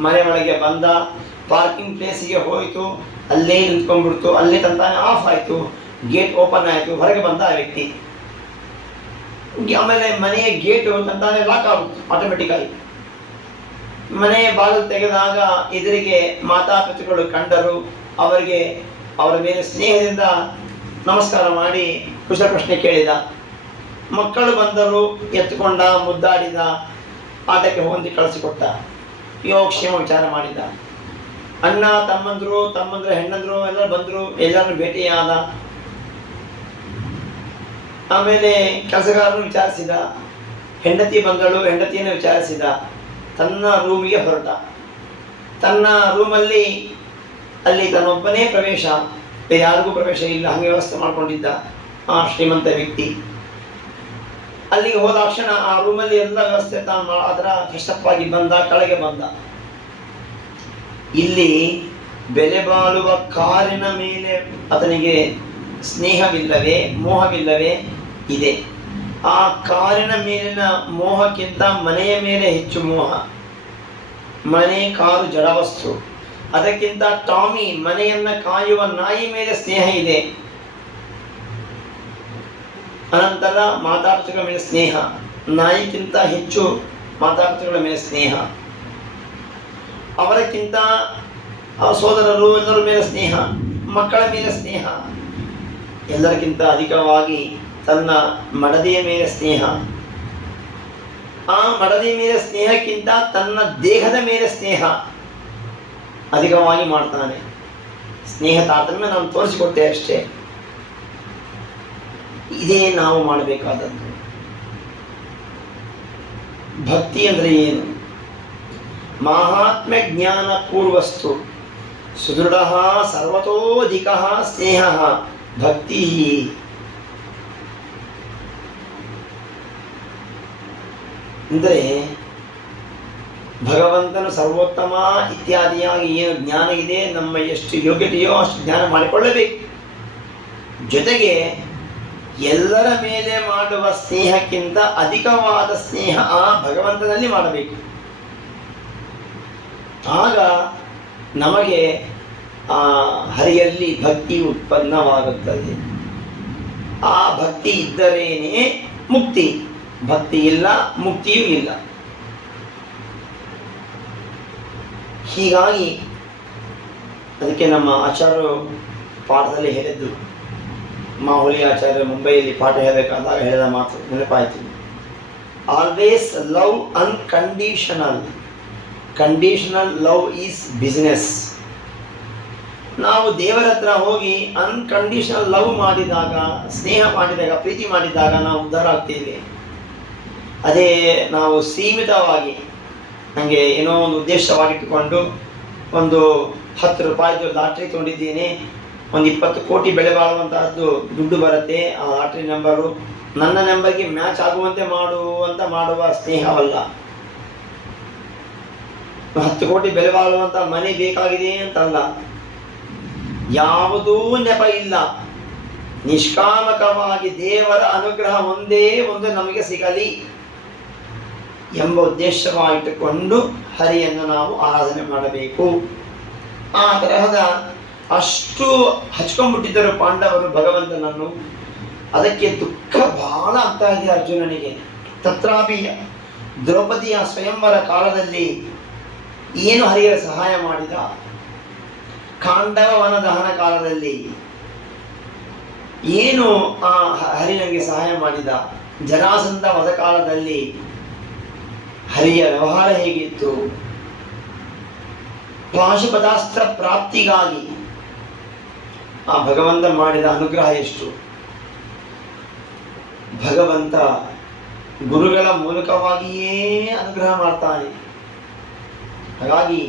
ಮನೆ ಒಳಗೆ ಬಂದ, ಪಾರ್ಕಿಂಗ್ ಪ್ಲೇಸಿಗೆ ಹೋಯಿತು, ಅಲ್ಲೇ ನಿಂತ್ಕೊಂಡ್ಬಿಡ್ತು, ಅಲ್ಲೇ ತಂತಾನೆ ಆಫ್ ಆಯಿತು, ಗೇಟ್ ಓಪನ್ ಆಯಿತು, ಹೊರಗೆ ಬಂದ ಆ ವ್ಯಕ್ತಿ. ಆಮೇಲೆ ಮನೆಯ ಗೇಟು ತಂತಾನೆ ಲಾಕ್ ಆಗುತ್ತೆ ಆಟೋಮೆಟಿಕ್ ಆಗಿ. ಮನೆಯ ಬಾಗಿಲು ತೆಗೆದಾಗ ಎದುರಿಗೆ ಮಾತಾಪಿತೃಗಳು ಕಂಡರು. ಅವರಿಗೆ ಅವರ ಮೇಲೆ ಸ್ನೇಹದಿಂದ ನಮಸ್ಕಾರ ಮಾಡಿ ಕುಶಲ ಪ್ರಶ್ನೆ ಕೇಳಿದ. ಮಕ್ಕಳು ಬಂದರು, ಎತ್ತುಕೊಂಡ, ಮುದ್ದಾಡಿದ, ಆಟಕ್ಕೆ ಹೊಂದಿ ಕಳಿಸಿಕೊಟ್ಟ, ಯೋಗಕ್ಷೇಮ ವಿಚಾರ ಮಾಡಿದ. ಅಣ್ಣ ತಮ್ಮಂದ್ರು ಹೆಣ್ಣಂದ್ರು ಎಲ್ಲ ಬಂದರು, ಎಲ್ಲರನ್ನು ಭೇಟಿಯಾದ. ಆಮೇಲೆ ಕೆಲಸಗಾರನು ವಿಚಾರಿಸಿದ, ಹೆಂಡತಿ ಬಂದಳು, ಹೆಂಡತಿಯನ್ನು ವಿಚಾರಿಸಿದ. ತನ್ನ ರೂಮಿಗೆ ಹೊರಟ. ತನ್ನ ರೂಮಲ್ಲಿ ಅಲ್ಲಿ ತನ್ನೊಬ್ಬನೇ ಪ್ರವೇಶ, ಬೇರೆ ಯಾರಿಗೂ ಪ್ರವೇಶ ಇಲ್ಲ, ಹಾಗೆ ವ್ಯವಸ್ಥೆ ಮಾಡಿಕೊಂಡಿದ್ದ ಆ ಶ್ರೀಮಂತ ವ್ಯಕ್ತಿ. ಅಲ್ಲಿಗೆ ಹೋದ ತಕ್ಷಣ ಆ ರೂಮಲ್ಲಿ ಎಲ್ಲ ವ್ಯವಸ್ಥೆ ತಾನು ಅದರ ಫ್ರೆಶಪ್ಪಾಗಿ ಬಂದ, ಕೆಳಗೆ ಬಂದ. ಇಲ್ಲಿ ಬೆಲೆ ಬಾಳುವ ಕಾರಿನ ಮೇಲೆ ಆತನಿಗೆ ಸ್ನೇಹವಿಲ್ಲವೇ, ಮೋಹವಿಲ್ಲವೇ? ಇದೆ. ಆ ಕಾರಿನ ಮೇಲಿನ ಮೋಹಕ್ಕಿಂತ ಮನೆಯ ಮೇಲೆ ಹೆಚ್ಚು ಮೋಹ. ಮನೆ, ಕಾರು ಜಡವಸ್ತು. ಅದಕ್ಕಿಂತ ಟಾಮಿ, ಮನೆಯನ್ನ ಕಾಯುವ ನಾಯಿ ಮೇಲೆ ಸ್ನೇಹ ಇದೆ. ಅನಂತರ ಮಾತಾಪಿತೃಗಳ ಮೇಲೆ ಸ್ನೇಹ, ನಾಯಿಗಿಂತ ಹೆಚ್ಚು ಮಾತಾಪಿತೃಗಳ ಮೇಲೆ ಸ್ನೇಹ. ಅವರಕ್ಕಿಂತ ಸೋದರರು ಎಲ್ಲರ ಮೇಲೆ ಸ್ನೇಹ, ಮಕ್ಕಳ ಮೇಲೆ ಸ್ನೇಹ. ಎಲ್ಲರಿಗಿಂತ ಅಧಿಕವಾಗಿ ತನ್ನ ಮಡದಿಯ ಮೇಲೆ ಸ್ನೇಹ. ಆ ಮಡದಿಯ ಮೇಲೆ ಸ್ನೇಹಕ್ಕಿಂತ ತನ್ನ ದೇಹದ ಮೇಲೆ ಸ್ನೇಹ ಅಧಿಕವಾಗಿ ಮಾಡ್ತಾನೆ. ಸ್ನೇಹ ತಾರತಮ್ಯ ನಾನು ತೋರಿಸಿಕೊಟ್ಟೆ ಅಷ್ಟೇ. ಇದೇ ನಾವು ಮಾಡಬೇಕಾದದ್ದು. ಭಕ್ತಿ ಅಂದರೆ ಏನು? ಮಾಹಾತ್ಮ್ಯ ಜ್ಞಾನ ಪೂರ್ವಸ್ತು ಸುದೃಢ ಸರ್ವತೋಧಿಕ ಸ್ನೇಹ ಭಕ್ತಿ. ಅಂದರೆ ಭಗವಂತನು ಸರ್ವೋತ್ತಮ ಇತ್ಯಾದಿಯಾಗಿ ಏನು ಜ್ಞಾನ ಇದೆ, ನಮ್ಮ ಎಷ್ಟು ಯೋಗ್ಯತೆಯೋ ಅಷ್ಟು ಜ್ಞಾನ ಮಾಡಿಕೊಳ್ಳಬೇಕು. ಜೊತೆಗೆ ಎಲ್ಲರ ಮೇಲೆ ಮಾಡುವ ಸ್ನೇಹಕ್ಕಿಂತ ಅಧಿಕವಾದ ಸ್ನೇಹ ಆ ಭಗವಂತನಲ್ಲಿ ಮಾಡಬೇಕು. ಆಗ ನಮಗೆ ಆ ಹರಿಯಲ್ಲಿ ಭಕ್ತಿ ಉತ್ಪನ್ನವಾಗುತ್ತದೆ. ಆ ಭಕ್ತಿ ಇದ್ದರೇನೇ ಮುಕ್ತಿ. ಭಕ್ತಿ ಇಲ್ಲ, ಮುಕ್ತಿಯೂ ಇಲ್ಲ. ಹೀಗಾಗಿ ಅದಕ್ಕೆ ನಮ್ಮ ಆಚಾರ್ಯರು ಪಾಠದಲ್ಲಿ ಹೇಳಿದ್ದು, ಮಾಹುಲಿ ಆಚಾರ್ಯ ಮುಂಬೈಯಲ್ಲಿ ಪಾಠ ಹೇಳಬೇಕಾದಾಗ ಹೇಳಿದ ಮಾತು ನೆನಪಾಯಿತು. Always love unconditional, conditional love is business. ನಾವು ದೇವರ ಹತ್ರ ಹೋಗಿ ಅನ್ಕಂಡೀಷನಲ್ ಲವ್ ಮಾಡಿದಾಗ, ಸ್ನೇಹ ಮಾಡಿದಾಗ, ಪ್ರೀತಿ ಮಾಡಿದಾಗ ನಾವು ಉದ್ಧಾರ ಆಗ್ತೇವೆ. ಅದೇ ನಾವು ಸೀಮಿತವಾಗಿ ನನಗೆ ಏನೋ ಒಂದು ಉದ್ದೇಶವಾಗಿಟ್ಟುಕೊಂಡು ಒಂದು 10 ರೂಪಾಯಿದು ಲಾಟ್ರಿ ತೊಗೊಂಡಿದ್ದೀನಿ, ಒಂದು 20 ಕೋಟಿ ಬೆಲೆ ಬಾಳುವಂತಹದ್ದು ದುಡ್ಡು ಬರುತ್ತೆ, ಆ ಲಾಟ್ರಿ ನಂಬರು ನನ್ನ ನಂಬರ್ಗೆ ಮ್ಯಾಚ್ ಆಗುವಂತೆ ಮಾಡುವ ಸ್ನೇಹವಲ್ಲ. 10 ಕೋಟಿ ಬೆಲೆ ಬಾಳುವಂಥ ಮನೆ ಬೇಕಾಗಿದೆ ಅಂತಲ್ಲ, ಯಾವುದೂ ನೆಪ ಇಲ್ಲ, ನಿಷ್ಕಾಮಕವಾಗಿ ದೇವರ ಅನುಗ್ರಹ ಒಂದೇ ಒಂದು ನಮಗೆ ಸಿಗಲಿ ಎಂಬ ಉದ್ದೇಶವಾಗಿಟ್ಟುಕೊಂಡು ಹರಿಯನ್ನು ನಾವು ಆರಾಧನೆ ಮಾಡಬೇಕು. ಆ ತರಹದ ಅಷ್ಟು ಹಚ್ಕೊಂಡ್ಬಿಟ್ಟಿದ್ದರು ಪಾಂಡವರು ಭಗವಂತನನ್ನು. ಅದಕ್ಕೆ ದುಃಖ ಬಹಳ ಆಗ್ತಾ ಇದೆ ಅರ್ಜುನನಿಗೆ. ತತ್ರಾಪಿ ದ್ರೌಪದಿಯ ಸ್ವಯಂವರ ಕಾಲದಲ್ಲಿ ಏನು ಹರಿಯರ ಸಹಾಯ ಮಾಡಿದ, ಖಾಂಡವ ವನ ದಹನ ಕಾಲದಲ್ಲಿ ಏನು ಆ ಹರಿಯನಿಗೆ ಸಹಾಯ ಮಾಡಿದ, ಜರಾಸಂಧ ವಧ ಕಾಲದಲ್ಲಿ ಹರಿಯ ವ್ಯವಹಾರ ಹೇಗಿತ್ತು, ಪಾಶುಪತಾಸ್ತ್ರ ಪ್ರಾಪ್ತಿಗಾಗಿ ಆ ಭಗವಂತ ಮಾಡಿದ ಅನುಗ್ರಹ ಎಷ್ಟು. ಭಗವಂತ ಗುರುಗಳ ಮೂಲಕವಾಗಿಯೇ ಅನುಗ್ರಹ ಮಾಡ್ತಾನೆ. ಹಾಗಾಗಿ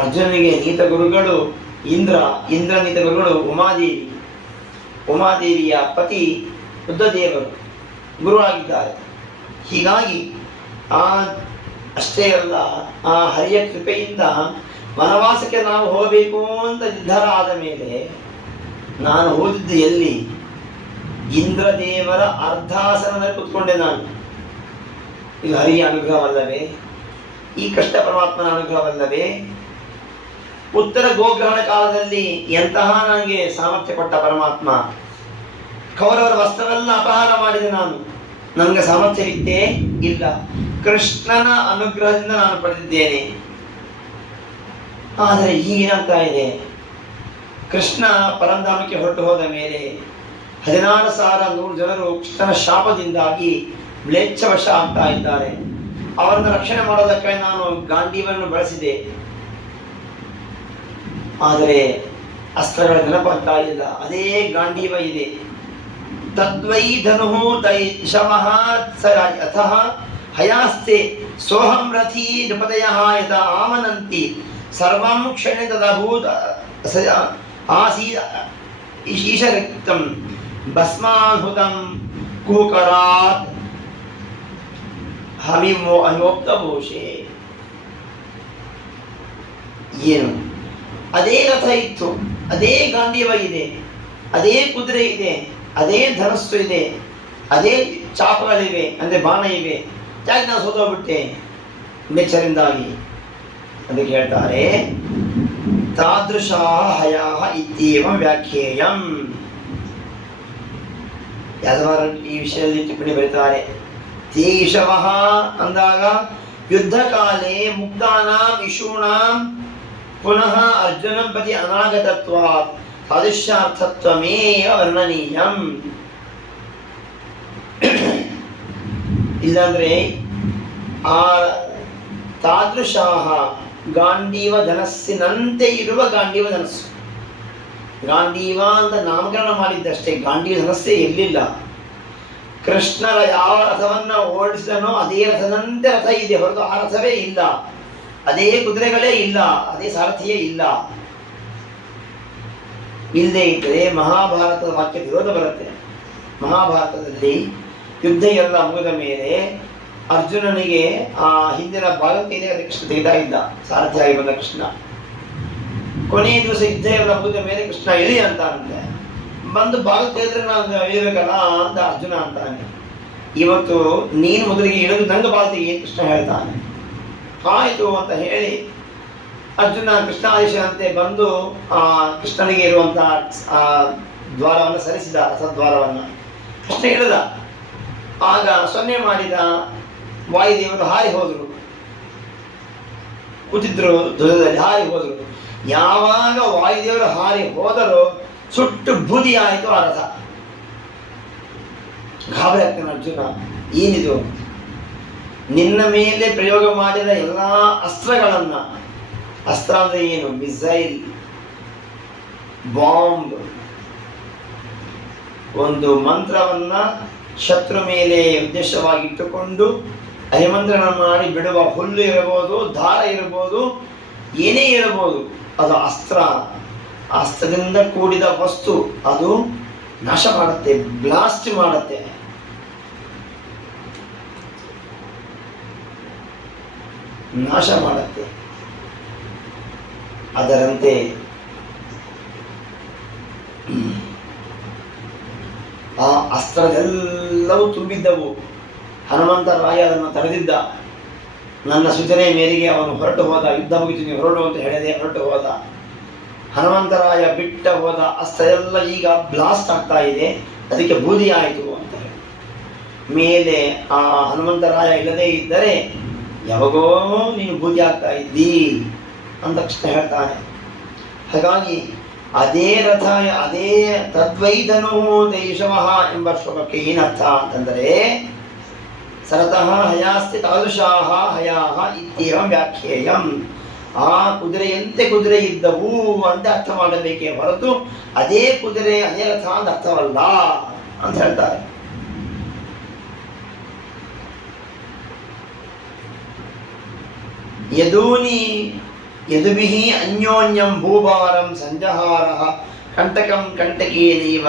ಅರ್ಜುನನಿಗೆ ನೀತ ಗುರುಗಳು ಇಂದ್ರ ನೀತ ಗುರುಗಳು ಉಮಾದೇವಿ, ಉಮಾದೇವಿಯ ಪತಿ ಬುದ್ಧದೇವರು ಗುರು ಆಗಿದ್ದಾರೆ. ಹೀಗಾಗಿ ಅಷ್ಟೇ ಅಲ್ಲ, ಆ ಹರಿಯ ಕೃಪೆಯಿಂದ ವನವಾಸಕ್ಕೆ ನಾವು ಹೋಗಬೇಕು ಅಂತ ನಿರ್ಧಾರ ಆದ ಮೇಲೆ ನಾನು ಓದಿದ್ದು ಎಲ್ಲಿ? ಇಂದ್ರದೇವರ ಅರ್ಧಾಸನದಲ್ಲಿ ಕೂತ್ಕೊಂಡೆ ನಾನು. ಇದು ಹರಿಯ ಅನುಗ್ರಹವಲ್ಲವೇ? ಈ ಕೃಷ್ಣ ಪರಮಾತ್ಮನ ಅನುಗ್ರಹವಲ್ಲವೇ? ಉತ್ತರ ಗೋಗ್ರಹಣ ಕಾಲದಲ್ಲಿ ಎಂತಹ ನನಗೆ ಸಾಮರ್ಥ್ಯ ಕೊಟ್ಟ ಪರಮಾತ್ಮ. ಕೌರವರ ವಸ್ತ್ರವೆಲ್ಲ ಅಪಹಾರ ಮಾಡಿದೆ ನಾನು, ನನಗೆ ಸಾಮರ್ಥ್ಯವಿತ್ತೇ ಇಲ್ಲ. ಕೃಷ್ಣನ ಅನುಗ್ರಹದಿಂದ ನಾನು ಪಡೆದಿದ್ದೇನೆ. ಆದರೆ ಈಗೇನಾಗ್ತಾ ಇದೆ, ಕೃಷ್ಣ ಪರಂಧಾಮಕ್ಕೆ ಹೊರಟು ಹೋದ ಮೇಲೆ 16,100 ಜನರು ಕೃಷ್ಣನ ಶಾಪದಿಂದಾಗಿ ಮ್ಲೇಚ್ಛವಶ ಆಗ್ತಾ ಇದ್ದಾರೆ. ಅವರನ್ನು ರಕ್ಷಣೆ ಮಾಡೋದಕ್ಕೆ ನಾನು ಗಾಂಡೀವನ್ನು ಬಳಸಿದೆ, ಆದರೆ ಅಸ್ತ್ರಗಳ ನೆನಪಾಗ್ತಾ ಇಲ್ಲ. ಅದೇ ಗಾಂಡೀವ ಇದೆ. ತದ್ವೈ ಧನು ದೈಶಮಃ ಅಥಃ ಹಯಾಸ್ತೆ ಸೋಹಂ ರಥೀ ನೃಪತಯಃ ಯಥಾ ಆಮನಂತಿ ಸರ್ವಂ ಕ್ಷಣೆ ತದಭೂತ್ ಆಸೀದ ಈಶರಿಕ್ತಂ ಭಸ್ಮಾಹುತಂ ಕೂಕರಾತ್ ಹವಿಮೋಕ್ತಭೂಷೆ. ಏನು ಅದೇ ರಥ ಇತ್ತು, ಅದೇ ಗಾಂಧೀವ ಇದೆ, ಅದೇ ಕುದುರೆ ಇದೆ, ಅದೇ ಧನಸ್ಸು ಇದೆ, ಅದೇ ಚಾಪಗಳಿವೆ ಅಂದರೆ ಬಾಣ ಇವೆ, ಯಾಕೆ ನಾನು ಸೋತೋಗ್ಬಿಟ್ಟೆ ನೆಚ್ಚರಿಂದಾಗಿ? ಅದಕ್ಕೆ ಹೇಳ್ತಾರೆ ತಾದೃಶಾ ಹಯಾ ಇತ್ಯೇವಂ ವ್ಯಾಖ್ಯೇಯಂ. ಯಾದವಾರ ಈ ವಿಷಯದಲ್ಲಿ ಟಿಪ್ಪಣಿ ಬರೀತಾರೆ. ತೇಷವಃ ಅಂದಾಗ ಯುದ್ಧ ಕಾಲೇ ಮುಕ್ತಾನಾಂ ಇಷೂಣಾಂ ಪುನಃ ಅರ್ಜುನಂ ಪ್ರತಿ ಅನಾಗತತ್ವಾತ್ ತಾದೃಶಾರ್ಥತ್ವಮೇವ ವರ್ಣನೀಯಂ. ಇಲ್ಲಾಂದ್ರೆ ಆ ತಾದೃಶಾಹ ಗಾಂಡೀವ ಧನಸ್ಸಿನಂತೆ ಇರುವ ಗಾಂಡೀವ ಧನಸ್ಸು. ಗಾಂಡೀವ ಅಂತ ನಾಮಕರಣ ಮಾಡಿದ್ದಷ್ಟೇ, ಗಾಂಡೀವ ಧನಸ್ಸೇ ಇರಲಿಲ್ಲ. ಕೃಷ್ಣರ ಯಾವ ರಥವನ್ನ ಓಡಿಸಿದನೋ ಅದೇ ರಥದಂತೆ ರಥ ಇದೆ ಹೊರತು ಆ ರಥವೇ ಇಲ್ಲ, ಅದೇ ಕುದುರೆಗಳೇ ಇಲ್ಲ, ಅದೇ ಸಾರಥಿಯೇ ಇಲ್ಲ. ಇಲ್ಲದೆ ಇದ್ದರೆ ಮಹಾಭಾರತದ ವಾಕ್ಯ ವಿರೋಧ ಬರುತ್ತೆ. ಮಹಾಭಾರತದಲ್ಲಿ ಯುದ್ಧ ಎಲ್ಲ ಮುಗಿದ ಮೇಲೆ ಅರ್ಜುನನಿಗೆ ಆ ಹಿಂದಿನ ಭಾಗಕ್ಕೆ ಕೃಷ್ಣ ತೆಗೆದ ಇದ್ದ, ಸಾರಥಿಯಾಗಿ ಬಂದ ಕೃಷ್ಣ. ಕೊನೆಯ ದಿವಸ ಯುದ್ಧ ಎಲ್ಲ ಮುಗಿದ ಮೇಲೆ ಕೃಷ್ಣ ಇಳಿ ಅಂತಾನಂತೆ. ಬಂದು ಭಾಗ ತೆಗೆದ್ರೆ ನಾನು ಇಳಿಬೇಕಲ್ಲ ಅಂತ ಅರ್ಜುನ ಅಂತಾನೆ. ಇವತ್ತು ನೀನು ಮೊದಲಿಗೆ ಇಳಿದು ನಂಗೆ ಬಾಲ್ತಿಗೆ ಕೃಷ್ಣ ಹೇಳ್ತಾನೆ. ಆಯಿತು ಅಂತ ಹೇಳಿ ಅರ್ಜುನ ಕೃಷ್ಣ ಆದೇಶದಂತೆ ಬಂದು ಕೃಷ್ಣನಿಗೆ ಇರುವಂತಹ ದ್ವಾರವನ್ನು ಸರಿಸಿದ, ರಥದ್ವಾರವನ್ನು. ಕೃಷ್ಣ ಇಳಿದ. ಆಗ ಸೊನ್ನೆ ಮಾಡಿದ ವಾಯುದೇವರು ಹಾರಿ ಹೋದರು, ಕೂತಿದ್ರು ಧ್ವಜದಲ್ಲಿ ಹಾರಿ ಹೋದರು. ಯಾವಾಗ ವಾಯುದೇವರು ಹಾರಿ ಹೋದರೂ ಸುಟ್ಟು ಬೂದಿ ಆಯಿತು ಆ ರಥ. ಗಾಬರಿ ಆಗ್ತಾನೆ ಅರ್ಜುನ, ಏನಿದು? ನಿನ್ನ ಮೇಲೆ ಪ್ರಯೋಗ ಮಾಡಿದ ಎಲ್ಲ ಅಸ್ತ್ರಗಳನ್ನ, ಅಸ್ತ್ರ ಅಂದ್ರೆ ಏನು? ಮಿಸೈಲ್, ಬಾಂಬ್, ಒಂದು ಮಂತ್ರವನ್ನ ಶತ್ರು ಮೇಲೆ ಉದ್ದೇಶವಾಗಿಟ್ಟುಕೊಂಡು ಅಹಿಮಂತ್ರಣ ಮಾಡಿ ಬಿಡುವ ಹುಲ್ಲು ಇರಬಹುದು, ದಾರ ಇರಬಹುದು, ಏನೇ ಇರಬಹುದು, ಅದು ಅಸ್ತ್ರ. ಅಸ್ತ್ರದಿಂದ ಕೂಡಿದ ವಸ್ತು ಅದು ನಾಶ ಮಾಡುತ್ತೆ, ಬ್ಲಾಸ್ಟ್ ಮಾಡುತ್ತೆ. ನಾಶ ಮಾಡುತ್ತೆ. ಅದರಂತೆ ಆ ಅಸ್ತ್ರಗಳೆಲ್ಲವೂ ತುಂಬಿದ್ದವು. ಹನುಮಂತರಾಯ ಅದನ್ನು ತಡೆದಿದ್ದ. ನನ್ನ ಸೂಚನೆಯ ಮೇರೆಗೆ ಅವನು ಹೊರಟು ಹೋದ. ಯುದ್ಧ ಮುಗಿತು, ನೀವು ಹೊರಡು ಅಂತ ಹೇಳಿದೆ, ಹೊರಟು ಹೋದ. ಹನುಮಂತರಾಯ ಬಿಟ್ಟ ಹೋದ ಅಸ್ತ್ರ ಎಲ್ಲ ಈಗ ಬ್ಲಾಸ್ಟ್ ಆಗ್ತಾ ಇದೆ, ಅದಕ್ಕೆ ಬೂದಿ ಆಯಿತು ಅಂತ ಹೇಳಿ. ಮೇಲೆ ಆ ಹನುಮಂತರಾಯ ಇಲ್ಲದೇ ಇದ್ದರೆ ಯಾವಾಗೋ ನೀನು ಬೂದಿ ಆಗ್ತಾ ಇದ್ದಿ ಅಂತ ಕೃಷ್ಣ ಹೇಳ್ತಾನೆ. ಹಾಗಾಗಿ ಅದೇ ರಥ, ಅದೇ ತದ್ವೈಧನು ದೇಶವಃ ಎಂಬ ಶ್ಲೋಕಕ್ಕೆ ಏನರ್ಥ ಅಂತಂದರೆ ಸರತಃ ಹಯಾಸ್ತಿ ತಾದೃಶಾಹ ಹಯಾಹ ಇತ್ಯೇವಂ ವ್ಯಾಖ್ಯೇಯಂ. ಆ ಕುದುರೆಯಂತೆ ಕುದುರೆ ಇದ್ದವು ಅಂತ ಅರ್ಥ ಮಾಡಬೇಕೇ ಹೊರತು ಅದೇ ಕುದುರೆ ಅದೇ ರಥ ಅಂತ ಅರ್ಥವಲ್ಲ ಅಂತ ಹೇಳ್ತಾರೆ. ಯದೂನಿ ಯದುಭಿಃ ಅನ್ಯೋನ್ಯಂ ಭೂಭಾರಂ ಸಂಜಹಾರಃ ಕಂಟಕಂ ಕಂಟಕೇನೈವ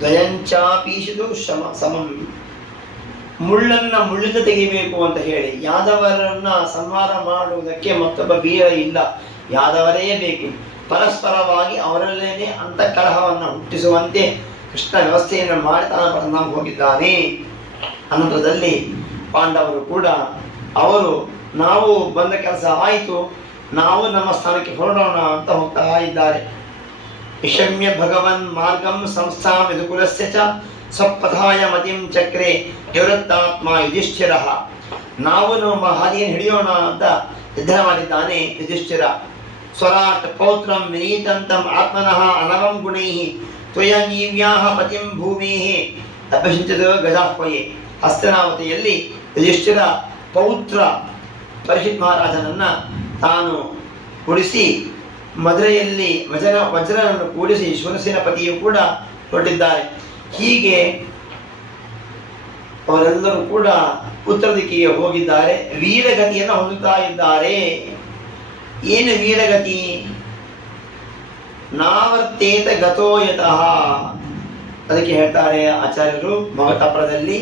ದ್ವಯಂಚಾಪೀಷಿತು ಸಮಂ. ಮುಳ್ಳನ್ನ ಮುಳ್ಳಿಂದ ತೆಗಿಬೇಕು ಅಂತ ಹೇಳಿ ಯಾದವರನ್ನ ಸಂಹಾರ ಮಾಡುವುದಕ್ಕೆ ಮತ್ತೊಬ್ಬ ವೀರ ಇಲ್ಲ, ಯಾದವರೇ ಬೇಕು. ಪರಸ್ಪರವಾಗಿ ಅವರಲ್ಲೇನೆ ಅಂತಃಕಲಹವನ್ನು ಹುಟ್ಟಿಸುವಂತೆ ಕೃಷ್ಣ ವ್ಯವಸ್ಥೆಯನ್ನು ಮಾಡಿ ತಾನು ಪರಿಣಾಮ ಹೋಗಿದ್ದಾನೆ. ಅನಂತರದಲ್ಲಿ ಪಾಂಡವರು ಕೂಡ ಅವರು ನಾವು ಬಂದ ಕೆಲಸ ಆಯಿತು, ನಾವು ನಮ್ಮ ಸ್ಥಾನಕ್ಕೆ ಹೊರಡೋಣ ಅಂತ ಹೋಗ್ತಾ ಇದ್ದಾರೆ. ವಿಷಮ್ಯ ಭಗವನ್ ಮಾರ್ಗಂ ಸಂಸ್ಥಾಂ ಯದುಕುಲಸ್ಯ ಚ ಸ್ವಪಥಾಯ ಮತಿಂ ಚಕ್ರೆ ನಿವೃತ್ತಾತ್ಮ ಯುಧಿಷ್ಠಿರ. ನಾವು ನಮ್ಮ ಹಾದಿಯನ್ನು ಹಿಡಿಯೋಣ ಅಂತ ನಿರ್ಧಾರ ಮಾಡಿದ್ದಾನೆ ಯುಧಿಷ್ಠಿರ. ಸ್ವರಾಟ್ ಪೌತ್ರಂ ವಿನೀತಂತಂ ಆತ್ಮನಃ ಅನವಂ ಗುಣೈಃ ತ್ವಯನೀವ್ಯಾಹ ಪತಿಂ ಭೂಮೇಃ ಅಭ್ಯಸಿಂಚದ ಗಜಾಹ್ವಯೇ. ಹಸ್ತಿನಾವತಿಯಲ್ಲಿ ಯುಧಿಷ್ಠಿರ ಪೌತ್ರ ಪರೀಕ್ಷಿತ್ ಮಹಾರಾಜನನ್ನ ತಾನು ಕೂಡಿಸಿ ಮಧುರೆಯಲ್ಲಿ ವಜ್ರನನ್ನು ಕೂಡಿಸಿ ಶೂರಸೇನ ಪತಿಯು ಕೂಡ ಹೊರಟಿದ್ದಾರೆ. ಹೀಗೆ ಅವರೆಲ್ಲರೂ ಕೂಡ ಉತ್ತರ ದಿಕ್ಕಿಗೆ ಹೋಗಿದ್ದಾರೆ, ವೀರಗತಿಯನ್ನು ಹೊಂದುತ್ತಾ ಇದ್ದಾರೆ ಏನು ವೀರಗತಿ? ನಾವರ್ತೇತ ಗತೋ ಯತಃ. ಅದಕ್ಕೆ ಹೇಳ್ತಾರೆ ಆಚಾರ್ಯರು ಮಗತಾಪುರದಲ್ಲಿ,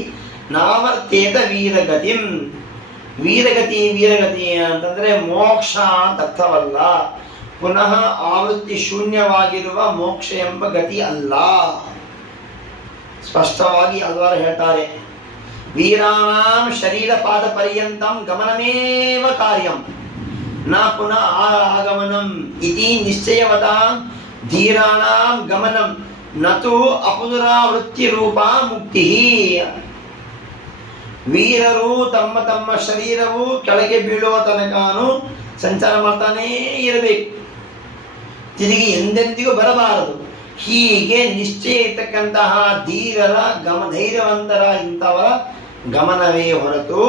ನಾವರ್ತೇತ ವೀರಗತಿಂ. ವೀರಗತಿ ಅಂತಂದ್ರೆ ಮೋಕ್ಷ ಅಂತ ಅರ್ಥವಲ್ಲ, ಪುನಃ ಆವೃತ್ತಿ ಶೂನ್ಯವಾಗಿರುವ ಮೋಕ್ಷ ಎಂಬ ಗತಿ ಅಲ್ಲ. ಸ್ಪಷ್ಟವಾಗಿ ಅಲ್ವಾರ ಹೇಳ್ತಾರೆ, ವೀರಾಣಾಂ ಶರೀರ ಪಾದ ಪರ್ಯಂತಂ ಗಮನಮೇವ ಕಾರ್ಯಂ ನ ಪುನಃ ಆಗಮನಂ ಇತಿ ನಿಶ್ಚಯವತಾಂ ಧೀರಾಣಾಂ ಗಮನಂ ನತು ಅಪುನರಾವೃತ್ತಿ ರೂಪ ಮುಕ್ತಿ. ವೀರರು ತಮ್ಮ ತಮ್ಮ ಶರೀರವು ಕೆಳಗೆ ಬೀಳುವ ತನಕನೂ ಸಂಚಾರ ಮಾಡ್ತಾನೇ ಇರಬೇಕು, ತಿರುಗಿ ಎಂದೆಂದಿಗೂ ಬರಬಾರದು. ಹೀಗೆ ನಿಶ್ಚಯ ಇರ್ತಕ್ಕಂತಹ ಧೀರರ ಧೈರ್ಯವಂತರ ಇಂಥವರ ಗಮನವೇ ಹೊರತು,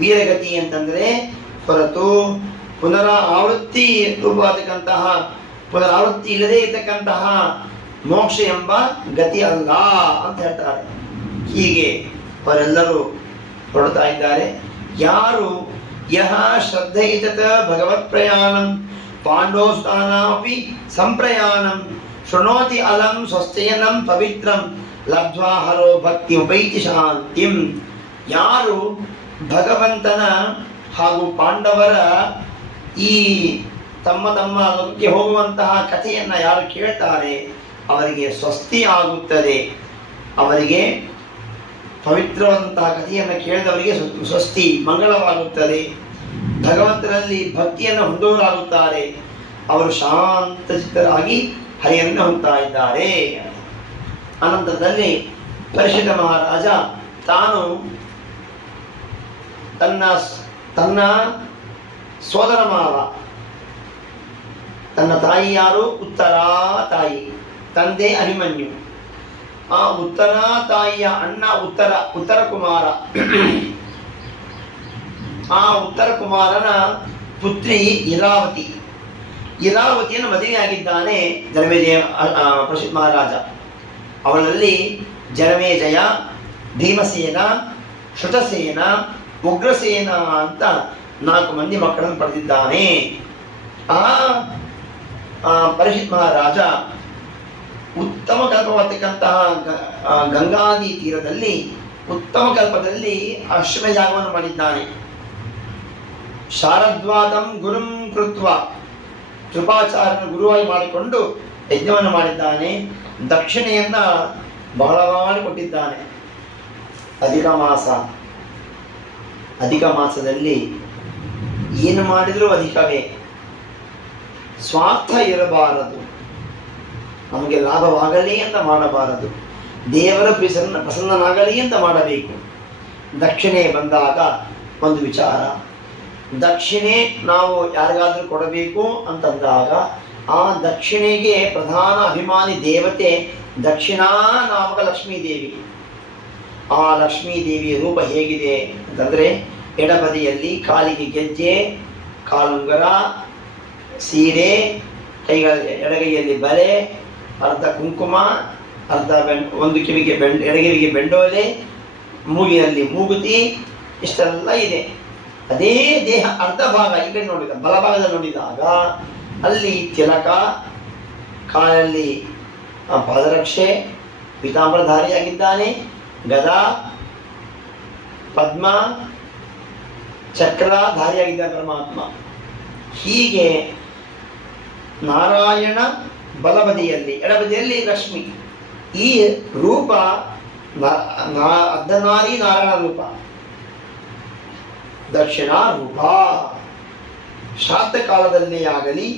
ವೀರಗತಿ ಅಂತಂದರೆ ಹೊರತು ಪುನರಾವೃತ್ತಿ ರೂಪವಾದಕ್ಕಂತಹ ಪುನರಾವೃತ್ತಿ ಇಲ್ಲದೇ ಇರ್ತಕ್ಕಂತಹ ಮೋಕ್ಷ ಎಂಬ ಗತಿ ಅಲ್ಲ ಅಂತ ಹೇಳ್ತಾರೆ. ಹೀಗೆ ಅವರೆಲ್ಲರೂ ಹೊರಡ್ತಾ ಇದ್ದಾರೆ. ಯಾರು ಯಹ ಶ್ರದ್ಧೆಯಿತ ಭಗವತ್ ಪ್ರಯಾಣಂ ಪಾಂಡೋಸ್ತಾನಾಪಿ ಸಂಪ್ರಯಾಣಂ ಶೃಣೋತಿ ಅಲಂ ಸ್ವಸ್ಥಯನಂ ಪವಿತ್ರಂ ಲಬ್ಧ್ವಾ ಹರೋ ಭಕ್ತಿ ಉಪೈತಿ ಶಾಂತಿಂ. ಯಾರು ಭಗವಂತನ ಹಾಗೂ ಪಾಂಡವರ ಈ ತಮ್ಮ ತಮ್ಮ ಲೋಕಕ್ಕೆ ಹೋಗುವಂತಹ ಕಥೆಯನ್ನು ಯಾರು ಕೇಳ್ತಾರೆ ಅವರಿಗೆ ಸ್ವಸ್ತಿ ಆಗುತ್ತದೆ, ಅವರಿಗೆ ಪವಿತ್ರವಂತಹ ಕಥೆಯನ್ನು ಕೇಳಿದವರಿಗೆ ಸ್ವಸ್ತಿ ಮಂಗಳವಾಗುತ್ತದೆ, ಭಗವಂತನಲ್ಲಿ ಭಕ್ತಿಯನ್ನು ಹೊಂದೋರಾಗುತ್ತಾರೆ, ಅವರು ಶಾಂತಚಿತ್ತರಾಗಿ ಹರಿಯನ್ನು ಹೊಂದ್ತಾ ಇದ್ದಾರೆ. ಅನಂತರದಲ್ಲಿ ಪರೀಕ್ಷಿತ ಮಹಾರಾಜ ತಾನು ತನ್ನ ಸೋದರ ಮಾವ, ತನ್ನ ತಾಯಿ ಯಾರು? ಉತ್ತರಾ ತಾಯಿ, ತಂದೆ ಅಭಿಮನ್ಯು. ಆ ಉತ್ತರ ತಾಯಿಯ ಅಣ್ಣ ಉತ್ತರ ಕುಮಾರ, ಆ ಉತ್ತರ ಕುಮಾರನ ಪುತ್ರಿ ಇರಾವತಿಯನ್ನು ಮದುವೆಯಾಗಿದ್ದಾನೆ ಜನಮೇಜಯ ಪರೀಕ್ಷಿತ್ ಮಹಾರಾಜ. ಅವಳಲ್ಲಿ ಜನಮೇಜಯ, ಭೀಮಸೇನ, ಶ್ರುತಸೇನ, ಉಗ್ರಸೇನ ಅಂತ 4 ಮಂದಿ ಮಕ್ಕಳನ್ನು ಪಡೆದಿದ್ದಾನೆ. ಆ ಪರೀಕ್ಷಿತ್ ಮಹಾರಾಜ ಉತ್ತಮ ಕಲ್ಪವಾಗತಕ್ಕಂತಹ ಗಂಗಾದಿ ತೀರದಲ್ಲಿ ಉತ್ತಮ ಕಲ್ಪದಲ್ಲಿ ಅಶ್ವಯಾಗವನ್ನು ಮಾಡಿದ್ದಾನೆ. ಶಾರದ್ವಾದಂ ಗುರುಂ ಕೃತ್ವ, ಕೃಪಾಚಾರ್ಯನ ಗುರುವಾಗಿ ಮಾಡಿಕೊಂಡು ಯಜ್ಞವನ್ನು ಮಾಡಿದ್ದಾನೆ. ದಕ್ಷಿಣೆಯನ್ನ ಬಹಳ ಮಾಡಿಕೊಟ್ಟಿದ್ದಾನೆ. ಅಧಿಕ ಮಾಸದಲ್ಲಿ ಏನು ಮಾಡಿದರೂ ಅಧಿಕವೇ. ಸ್ವಾರ್ಥ ಇರಬಾರದು, ನಮಗೆ ಲಾಭವಾಗಲಿ ಅಂತ ಮಾಡಬಾರದು, ದೇವರ ಪ್ರಸನ್ನನಾಗಲಿ ಅಂತ ಮಾಡಬೇಕು. ದಕ್ಷಿಣೆ ಬಂದಾಗ ಒಂದು ವಿಚಾರ, ದಕ್ಷಿಣೆ ನಾವು ಯಾರಿಗಾದರೂ ಕೊಡಬೇಕು ಅಂತಂದಾಗ ಆ ದಕ್ಷಿಣೆಗೆ ಪ್ರಧಾನ ಅಭಿಮಾನಿ ದೇವತೆ ದಕ್ಷಿಣಾ ನಾಮಕ ಲಕ್ಷ್ಮೀದೇವಿ. ಆ ಲಕ್ಷ್ಮೀದೇವಿಯ ರೂಪ ಹೇಗಿದೆ ಅಂತಂದರೆ, ಎಡಬದಿಯಲ್ಲಿ ಕಾಲಿಗೆ ಗೆಜ್ಜೆ, ಕಾಲುಂಗರ, ಸೀರೆ, ಎಡಗೈಯಲ್ಲಿ ಬಳೆ, ಅರ್ಧ ಕುಂಕುಮ, ಅರ್ಧ ಒಂದು ಕಿವಿಗೆ ಎಡಗಿವಿಗೆ ಬೆಂಡೋಲೆ, ಮೂಗಿನಲ್ಲಿ ಮೂಗುತಿ, ಇಷ್ಟೆಲ್ಲ ಇದೆ. ಅದೇ ದೇಹ ಅರ್ಧ ಭಾಗ ಈ ಕಡೆ ನೋಡಿದ ಬಲಭಾಗದಲ್ಲಿ ನೋಡಿದಾಗ ಅಲ್ಲಿ ತಿಲಕ, ಕಾಲಲ್ಲಿ ಪಾದರಕ್ಷೆ, ಪೀತಾಂಬರಧಾರಿಯಾಗಿದ್ದಾನೆ, ಗದಾ, ಪದ್ಮ, ಚಕ್ರಧಾರಿಯಾಗಿದ್ದಾನೆ ಪರಮಾತ್ಮ. ಹೀಗೆ ನಾರಾಯಣ ಬಲಬದಿಯಲ್ಲಿ, ಎಡಬದಿಯಲ್ಲಿ ಲಕ್ಷ್ಮಿ. ಈ ರೂಪ ಅರ್ಧನಾರಿ ನಾರಾಯಣ ರೂಪ, ದಕ್ಷಿಣ ರೂಪ. ಶ್ರಾದ್ದ ಕಾಲದಲ್ಲೇ ಆಗಲಿ,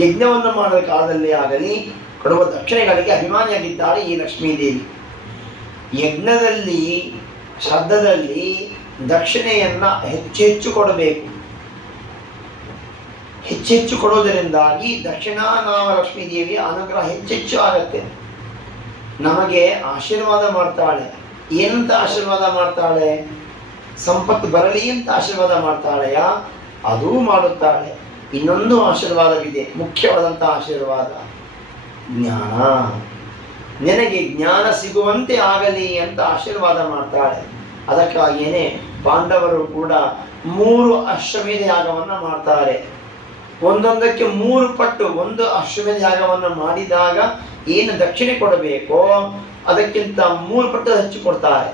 ಯಜ್ಞವನ್ನು ಮಾಡುವ ಕಾಲದಲ್ಲೇ ಆಗಲಿ ಕೊಡುವ ದಕ್ಷಿಣೆಗಳಿಗೆ ಅಭಿಮಾನಿಯಾಗಿದ್ದಾರೆ ಈ ಲಕ್ಷ್ಮೀದೇವಿ. ಯಜ್ಞದಲ್ಲಿ, ಶ್ರಾದ್ದದಲ್ಲಿ ದಕ್ಷಿಣೆಯನ್ನು ಹೆಚ್ಚು ಕೊಡಬೇಕು. ಹೆಚ್ಚು ಕೊಡೋದರಿಂದಾಗಿ ದಕ್ಷಿಣಾ ನಾಮ ಲಕ್ಷ್ಮೀದೇವಿಯ ಅನುಗ್ರಹ ಹೆಚ್ಚು ಆಗತ್ತೆ. ನಮಗೆ ಆಶೀರ್ವಾದ ಮಾಡ್ತಾಳೆ. ಏನಂತ ಆಶೀರ್ವಾದ ಮಾಡ್ತಾಳೆ? ಸಂಪತ್ತು ಬರಲಿ ಅಂತ ಆಶೀರ್ವಾದ ಮಾಡ್ತಾಳೆಯ? ಅದೂ ಮಾಡುತ್ತಾಳೆ. ಇನ್ನೊಂದು ಆಶೀರ್ವಾದವಿದೆ, ಮುಖ್ಯವಾದಂಥ ಆಶೀರ್ವಾದ, ಜ್ಞಾನ. ನಿನಗೆ ಜ್ಞಾನ ಸಿಗುವಂತೆ ಆಗಲಿ ಅಂತ ಆಶೀರ್ವಾದ ಮಾಡ್ತಾಳೆ. ಅದಕ್ಕಾಗಿಯೇ ಪಾಂಡವರು ಕೂಡ 3 ಅಶ್ವಮೇಧ ಯಾಗವನ್ನು ಮಾಡ್ತಾರೆ. ಒಂದೊಂದಕ್ಕೆ 3 ಪಟ್ಟು, ಒಂದು ಅಶ್ವಮೇಧ ಯಾಗವನ್ನು ಮಾಡಿದಾಗ ಏನು ದಕ್ಷಿಣೆ ಕೊಡಬೇಕೋ ಅದಕ್ಕಿಂತ 3 ಪಟ್ಟು ಹೆಚ್ಚು ಕೊಡ್ತಾರೆ.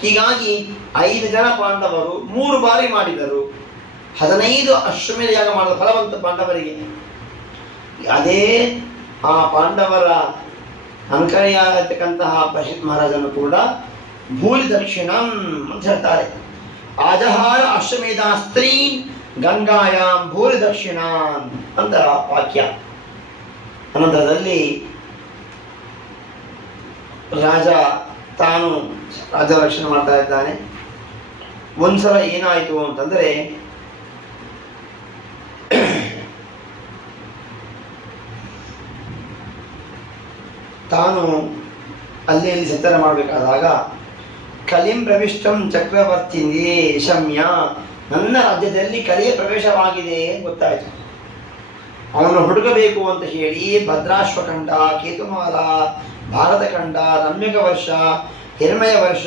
ಹೀಗಾಗಿ 5 ಜನ ಪಾಂಡವರು 3 ಬಾರಿ ಮಾಡಿದರು. 15 ಅಶ್ವಮೇಧ ಯಾಗ ಮಾಡಿದ ಫಲವಂತ ಪಾಂಡವರಿಗೆ. ಅದೇ ಆ ಪಾಂಡವರ ಅನುಕರಿಯಾಗಿರ್ತಕ್ಕಂತಹ ಪರೀಕ್ಷಿತ್ ಮಹಾರಾಜನು ಕೂಡ ಭೂರಿ ದಕ್ಷಿಣಂ ಅಂತ ಹೇಳ್ತಾರೆ. ಆಜಹಾರ ಅಶ್ವಮೇಧ ಸ್ತ್ರೀನ್ ಗಂಗಾಯಾಂ ಭೂರಿ ದಕ್ಷಿಣಾನ್ ಅಂತ ವಾಕ್ಯ. ಅನಂತರದಲ್ಲಿ ರಾಜ ತಾನು ರಾಜ ರಕ್ಷಣೆ ಮಾಡ್ತಾ ಇದ್ದಾನೆ. ಒಂದ್ಸಲ ಏನಾಯಿತು ಅಂತಂದ್ರೆ, ತಾನು ಅಲ್ಲಿ ಸಂಚಾರ ಮಾಡಬೇಕಾದಾಗ ಕಲಿಂ ಪ್ರವಿಷ್ಟಂ ಚಕ್ರವರ್ತಿ ಶಮ್ಯ, ನನ್ನ ರಾಜ್ಯದಲ್ಲಿ ಕಲಿಯ ಪ್ರವೇಶವಾಗಿದೆ ಗೊತ್ತಾಯಿತು. ಅವನು ಹುಡುಕಬೇಕು ಅಂತ ಹೇಳಿ ಭದ್ರಾಶ್ವಖಂಡ, ಕೇತುಮಾಲ, ಭಾರತಖಂಡ, ರಮ್ಯಕ ವರ್ಷ, ಹಿರಮಯ ವರ್ಷ,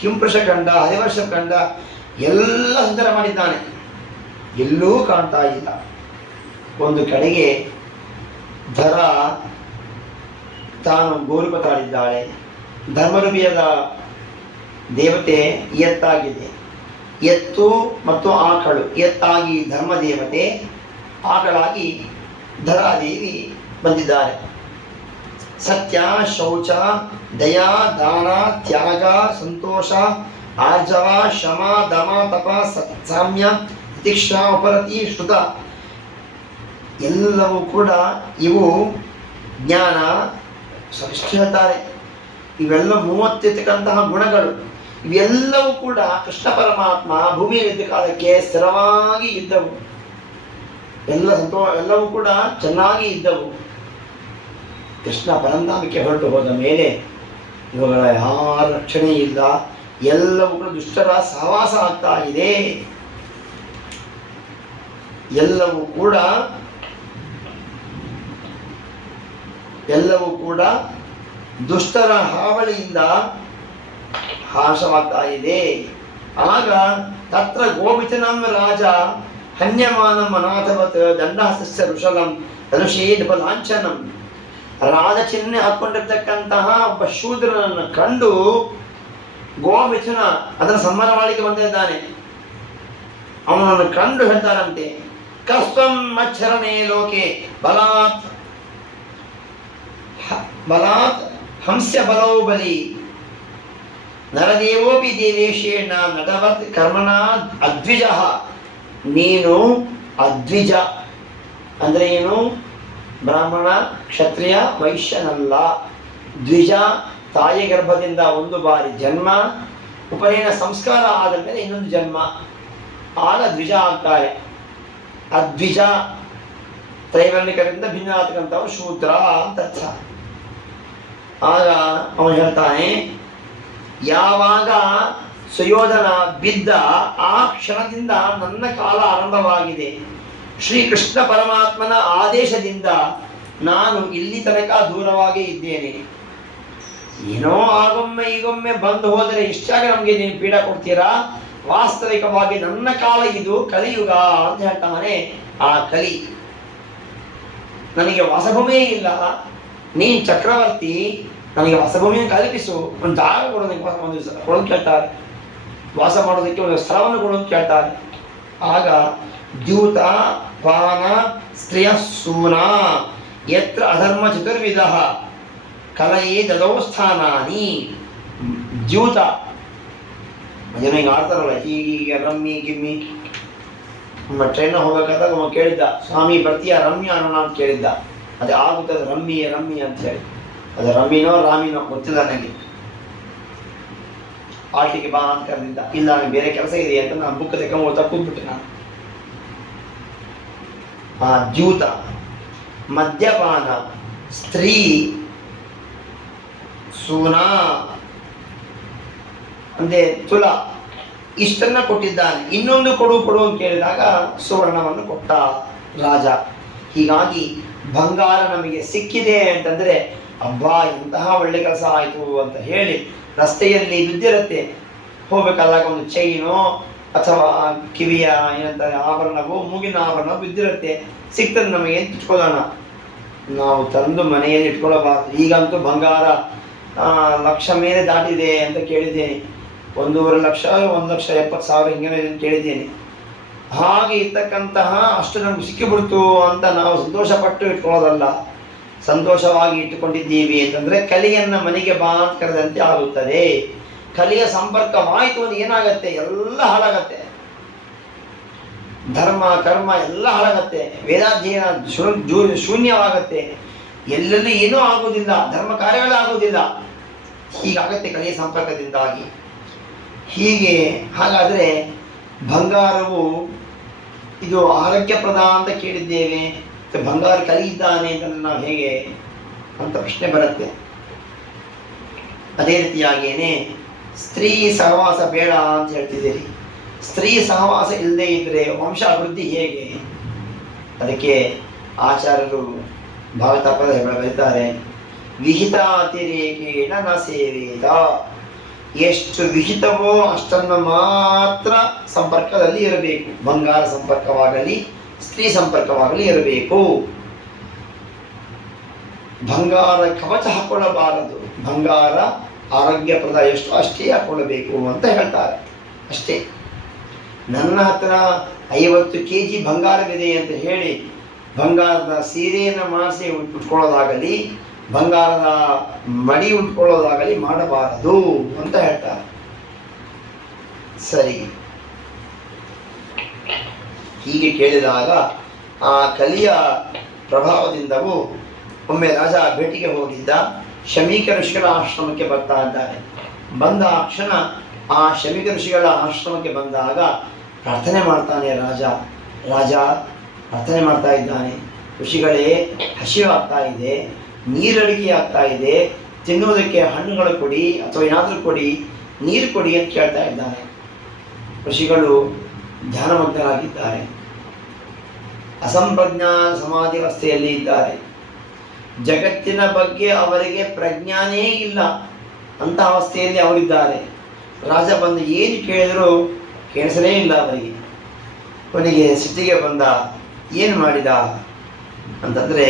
ಕಿಂಪುರುಷಖಂಡ, ಹರಿವರ್ಷ ಖಂಡ ಎಲ್ಲ ಸಂಚಾರ ಮಾಡಿದ್ದಾನೆ. ಎಲ್ಲೂ ಕಾಣ್ತಾ ಇಲ್ಲ. ಒಂದು ಕಡೆಗೆ ಧರ ತಾನು ಗೋರುಪತಾಡಿದ್ದಾಳೆ. ಧರ್ಮರೂಪಿಯಾದ ದೇವತೆ ಎತ್ತಾಗಿದೆ. ಎತ್ತು ಮತ್ತು ಆಕಳು, ಎತ್ತಾಗಿ ಧರ್ಮದೇವತೆ, ಆಕಳಾಗಿ ಧರಾದೇವಿ ಬಂದಿದ್ದಾರೆ. ಸತ್ಯ, ಶೌಚ, ದಯಾ, ದಾನ, ತ್ಯಾಗ, ಸಂತೋಷ, ಆರ್ಜವ, ಶಮ, ದಮ, ತಪ, ಸಾಮ್ಯ, ತಿತಿಕ್ಷಾ, ಉಪರತಿ, ಶ್ರುತ ಎಲ್ಲವೂ ಕೂಡ ಇವು ಜ್ಞಾನ ಇಷ್ಟು ಹೇಳ್ತಾರೆ. ಇವೆಲ್ಲ 30 ಇರ್ತಕ್ಕಂತಹ ಗುಣಗಳು. ಇವೆಲ್ಲವೂ ಕೂಡ ಕೃಷ್ಣ ಪರಮಾತ್ಮ ಭೂಮಿಯಲ್ಲಿದ್ದ ಕಾಲಕ್ಕೆ ಸ್ಥಿರವಾಗಿ ಇದ್ದವು. ಎಲ್ಲವೂ ಕೂಡ ಚೆನ್ನಾಗಿ ಇದ್ದವು. ಕೃಷ್ಣ ಪರಂಧಾಮಕ್ಕೆ ಹೊರಟು ಹೋದ ಮೇಲೆ ಇವುಗಳ ಯಾರ ರಕ್ಷಣೆ ಇಲ್ಲ. ಎಲ್ಲವೂ ಕೂಡ ದುಷ್ಟರ ಸಹವಾಸ ಆಗ್ತಾ ಇದೆ. ಎಲ್ಲವೂ ಕೂಡ ದುಷ್ಟರ ಹಾವಳಿಯಿಂದ ಹಾಸವಾಗ್ತಾ ಇದೆ. ಆಗ ತತ್ರ ಗೋಮಿತನಂ ರಾಜ ಹನ್ಯಮಾನಂ ಅನಾಥವತ್ ದಂಡಹಸ್ತಸ್ಯ ಋಷಲಂ ಋಷೇದ್ ಬಲಾಂಛನಂ. ರಾಜ ಚಿಹ್ನೆ ಹಾಕ್ಕೊಂಡಿರ್ತಕ್ಕಂತಹ ಒಬ್ಬ ಶೂದ್ರನನ್ನು ಕಂಡು ಗೋಮಿಥುನ ಅದನ್ನು ಸಂಹಾರ ಮಾಡಲಿಕ್ಕೆ ಬಂದಿದ್ದಾನೆ. ಅವನನ್ನು ಕಂಡು ಹೇಳ್ತಾರಂತೆ, ಕಸ್ತ್ವಂ ಮಚ್ಚರಣೆ ಲೋಕೆ ಬಲಾತ್ ಹಂಸ್ಯ ಬಲೋ ಬಲಿ ನರದೇವೋಪಿ ದೇವೇಶೇಣ ನಟವತ್ ಕರ್ಮಣ ಅದ್ವಿಜ. ನೀನು ಅದ್ವಿಜ ಅಂದರೆ ಏನು? ಬ್ರಾಹ್ಮಣ, ಕ್ಷತ್ರಿಯ, ವೈಶ್ಯನಲ್ಲ. ದ್ವಿಜ, ತಾಯಿ ಗರ್ಭದಿಂದ 1 ಬಾರಿ ಜನ್ಮ, ಉಪನಯನ ಸಂಸ್ಕಾರ ಆದ ಮೇಲೆ ಇನ್ನೊಂದು ಜನ್ಮ, ಆಗ ದ್ವಿಜ ಆಗ್ತಾರೆ. ಅದ್ವಿಜ ತ್ರೈವರ್ಣಿಕರಿಂದ ಭಿನ್ನ ಆಗ್ತಕ್ಕಂಥವ್ರು ಶೂದ್ರ ಅಂತ ಅರ್ಥ. ಆಗ ಅವನು ಹೇಳ್ತಾನೆ, ಯಾವಾಗ ಸುಯೋಧನ ಬಿದ್ದ ಆ ಕ್ಷಣದಿಂದ ನನ್ನ ಕಾಲ ಆರಂಭವಾಗಿದೆ. ಶ್ರೀಕೃಷ್ಣ ಪರಮಾತ್ಮನ ಆದೇಶದಿಂದ ನಾನು ಇಲ್ಲಿ ತನಕ ದೂರವಾಗಿ ಇದ್ದೇನೆ. ಏನೋ ಆಗೊಮ್ಮೆ ಈಗೊಮ್ಮೆ ಬಂದು ಹೋದರೆ ಇಷ್ಟಾಗ ನಮಗೆ ನೀವು ಪೀಡ ಕೊಡ್ತೀರಾ? ವಾಸ್ತವಿಕವಾಗಿ ನನ್ನ ಕಾಲ ಇದು ಕಲಿಯುಗ ಅಂತ ಹೇಳ್ತಾನೆ. ಆ ಕಲಿ ನನಗೆ ವಾಸಭೂಮಿಯೇ ಇಲ್ಲ. ನೀನು ಚಕ್ರವರ್ತಿ, ನನಗೆ ವಾಸಭೂಮಿಯನ್ನು ಕಲ್ಪಿಸು, ಒಂದು ಜಾಗ ಕೊಡೋದಕ್ಕೆ ಕೊಡೋದು ಕೇಳ್ತಾರೆ. ವಾಸ ಮಾಡೋದಕ್ಕೆ ಒಂದು ಸ್ಥಳವನ್ನು ಕೊಡೋದು ಕೇಳ್ತಾರೆ. ಆಗ ದ್ಯೂತ ಪಾನ ಸ್ತ್ರೀಯ ಸೂನ ಯತ್ರ ಅಧರ್ಮ ಚತುರ್ವಿಧ ಕಲಯೇ ದದೋ ಸ್ಥಾನಾನಿ. ದ್ಯೂತ ಜನ ಹಿಂಗೆ ಆಡ್ತಾರಲ್ಲ, ಹೀಗೆ ರಮ್ಮಿ ಗಿಮ್ಮಿ. ನಮ್ಮ ಟ್ರೈನ್ ಹೋಗ್ಬೇಕಾದಾಗ ಅವ ಕೇಳಿದ್ದ, ಸ್ವಾಮಿ ಬರ್ತೀಯ ರಮ್ಯ ಅನ್ನೋಣ ಅಂತ ಕೇಳಿದ್ದ. ಅದೇ ಆಗುತ್ತದೆ ರಮ್ಮಿ ಅಂತ ಹೇಳಿ. ಅದು ರಮ್ಮಿನೋ ರಾಮಿನೋ ಗೊತ್ತಿಲ್ಲ ನನಗೆ. ಪಾರ್ಟಿಗೆ ಬಾ ಅಂತ ಕರೆದಿದ್ದ. ಇಲ್ಲ ನನಗೆ ಬೇರೆ ಕೆಲಸ ಇದೆ ಅಂತ ನಾನು ಬುಕ್ ತೆಕ್ಕೊಂಡು ಕೂತ್ಬಿಟ್ಟೆ ನಾನು. ಆ ದ್ಯೂತ, ಮದ್ಯಪಾನ, ಸ್ತ್ರೀ ಸೂನ ಅಂದ್ರೆ ತುಲ, ಇಷ್ಟನ್ನ ಕೊಟ್ಟಿದ್ದಾನೆ. ಇನ್ನೊಂದು ಕೊಡು ಅಂತ ಕೇಳಿದಾಗ ಸುವರ್ಣವನ್ನು ಕೊಟ್ಟ ರಾಜ. ಹೀಗಾಗಿ ಬಂಗಾರ ನಮಗೆ ಸಿಕ್ಕಿದೆ ಅಂತಂದ್ರೆ ಅಬ್ಬಾ ಎಂತಹ ಒಳ್ಳೆ ಕೆಲಸ ಆಯಿತು ಅಂತ ಹೇಳಿ ರಸ್ತೆಯಲ್ಲಿ ಬಿದ್ದಿರತ್ತೆ. ಹೋಗ್ಬೇಕಾದಾಗ ಒಂದು ಚೈನೋ ಅಥವಾ ಕಿವಿಯ ಏನಂತಾರೆ ಆಭರಣವೋ ಮೂಗಿನ ಆಭರಣ ಬಿದ್ದಿರುತ್ತೆ, ಸಿಗ್ತದೆ ನಮಗೆ ಅಂತ ಇಟ್ಕೊಳ್ಳೋಣ. ನಾವು ತಂದು ಮನೆಯಲ್ಲಿ ಇಟ್ಕೊಳ್ಳಬಾರ್ದು. ಈಗಂತೂ ಬಂಗಾರ ಲಕ್ಷ ಮೇಲೆ ದಾಟಿದೆ ಅಂತ ಕೇಳಿದ್ದೇನೆ. 1.5 ಲಕ್ಷ 1,70,000 ಹಿಂಗೆ ಕೇಳಿದ್ದೇನೆ. ಹಾಗೆ ಇರ್ತಕ್ಕಂತಹ ಅಷ್ಟು ನಮ್ಗೆ ಸಿಕ್ಕಿಬಿಡ್ತು ಅಂತ ನಾವು ಸಂತೋಷಪಟ್ಟು ಇಟ್ಕೊಳ್ಳೋದಲ್ಲ. ಸಂತೋಷವಾಗಿ ಇಟ್ಟುಕೊಂಡಿದ್ದೀವಿ ಅಂತಂದರೆ ಕಲಿಯನ್ನು ಮನೆಗೆ ಬಾ ಅಂತ ಕರೆದಂತೆ ಆಗುತ್ತದೆ. ಕಲಿಯ ಸಂಪರ್ಕವಾಯಿತು ಅಂದ್ರೆ ಏನಾಗತ್ತೆ? ಎಲ್ಲ ಹಾಳಾಗತ್ತೆ. ಧರ್ಮ ಕರ್ಮ ಎಲ್ಲ ಹಾಳಾಗತ್ತೆ. ವೇದಾಧ್ಯಯನ ಶೂನ್ಯವಾಗತ್ತೆ. ಎಲ್ಲೆಲ್ಲಿ ಏನೂ ಆಗುವುದಿಲ್ಲ, ಧರ್ಮ ಕಾರ್ಯಗಳಾಗುವುದಿಲ್ಲ. ಹೀಗಾಗತ್ತೆ ಕಲಿಯ ಸಂಪರ್ಕದಿಂದಾಗಿ. ಹೀಗೆ ಹಾಗಾದರೆ ಬಂಗಾರವು ಇದು ಆರೋಗ್ಯಪ್ರದ ಅಂತ ಕೇಳಿದ್ದೇವೆ, ಬಂಗಾರ ಕಲಿಯಿದ್ದಾನೆ ಅಂತಂದ್ರೆ ನಾವು ಹೇಗೆ ಅಂತ ಪ್ರಶ್ನೆ ಬರುತ್ತೆ. ಅದೇ ರೀತಿಯಾಗೇನೆ ಸ್ತ್ರೀ ಸಹವಾಸ ಬೇಡ ಅಂತ ಹೇಳ್ತಿದ್ದೀರಿ. ಸ್ತ್ರೀ ಸಹವಾಸ ಇಲ್ಲದೆ ಇದ್ದರೆ ವಂಶ ಅಭಿವೃದ್ಧಿ ಹೇಗೆ? ಅದಕ್ಕೆ ಆಚಾರ್ಯರು ಭಾಗವತ ಬರೀತಾರೆ, ವಿಹಿತಾತಿರೇಕೇಣ ನ ಸೇವೇತ. ಎಷ್ಟು ವಿಹಿತವೋ ಅಷ್ಟನ್ನು ಮಾತ್ರ ಸಂಪರ್ಕದಲ್ಲಿ ಇರಬೇಕು. ಬಂಗಾರ ಸಂಪರ್ಕವಾಗಲಿ ಸ್ತ್ರೀ ಸಂಪರ್ಕವಾಗಲಿ ಇರಬೇಕು. ಬಂಗಾರ ಕವಚ ಹಾಕೊಳ್ಳಬಾರದು. ಬಂಗಾರ ಆರೋಗ್ಯಪ್ರದ ಎಷ್ಟು ಅಷ್ಟೇ ಹಾಕೊಳ್ಳಬೇಕು ಅಂತ ಹೇಳ್ತಾರೆ. ಅಷ್ಟೇ. ನನ್ನ ಹತ್ರ 50 kg ಬಂಗಾರವಿದೆ ಅಂತ ಹೇಳಿ ಬಂಗಾರದ ಸೀರೆಯನ್ನು ಮಾಡಿಸಿ ಉಟ್ಕೊಳ್ಳೋದಾಗಲಿ ಬಂಗಾರದ ಮಡಿ ಉಟ್ಕೊಳ್ಳೋದಾಗಲಿ ಮಾಡಬಾರದು ಅಂತ ಹೇಳ್ತಾರೆ. ಸರಿ. ಹೀಗೆ ಕೇಳಿದಾಗ ಆ ಕಲಿಯ ಪ್ರಭಾವದಿಂದವೂ ಒಮ್ಮೆ ರಾಜ ಭೇಟಿಗೆ ಹೋಗಿದ್ದ. ಶಮೀಕ ಋಷಿಗಳ ಆಶ್ರಮಕ್ಕೆ ಬರ್ತಾ ಇದ್ದಾರೆ. ಬಂದ ಕ್ಷಣ ಆ ಶಮೀಕ ಋಷಿಗಳ ಆಶ್ರಮಕ್ಕೆ ಬಂದಾಗ ಪ್ರಾರ್ಥನೆ ಮಾಡ್ತಾನೆ ರಾಜ ಪ್ರಾರ್ಥನೆ ಮಾಡ್ತಾ ಇದ್ದಾನೆ. ಋಷಿಗಳೇ, ಹಸಿವಾಗ್ತಾ ಇದೆ, ನೀರಡಿಕೆ ಆಗ್ತಾ ಇದೆ, ತಿನ್ನೋದಕ್ಕೆ ಹಣ್ಣುಗಳು ಕೊಡಿ ಅಥವಾ ಏನಾದರೂ ಕೊಡಿ, ನೀರು ಕೊಡಿ ಅಂತ ಕೇಳ್ತಾ ಇದ್ದಾನೆ. ಋಷಿಗಳು ಧ್ಯಾನಮಗ್ನರಾಗಿದ್ದಾರೆ, ಅಸಂಪ್ರಜ್ಞಾ ಸಮಾಧಿ ಅವಸ್ಥೆಯಲ್ಲಿ ಇದ್ದಾರೆ. ಜಗತ್ತಿನ ಬಗ್ಗೆ ಅವರಿಗೆ ಪ್ರಜ್ಞಾನೇ ಇಲ್ಲ, ಅಂಥ ಅವಸ್ಥೆಯಲ್ಲಿ ಅವರಿದ್ದಾರೆ. ರಾಜ ಬಂದು ಏನು ಕೇಳಿದರೂ ಕೇಳಿಸಲೇ ಇಲ್ಲ ಅವರಿಗೆ. ಕೊನೆಗೆ ಸಿಟ್ಟಿಗೆ ಬಂದ. ಏನು ಮಾಡಿದ ಅಂತಂದರೆ,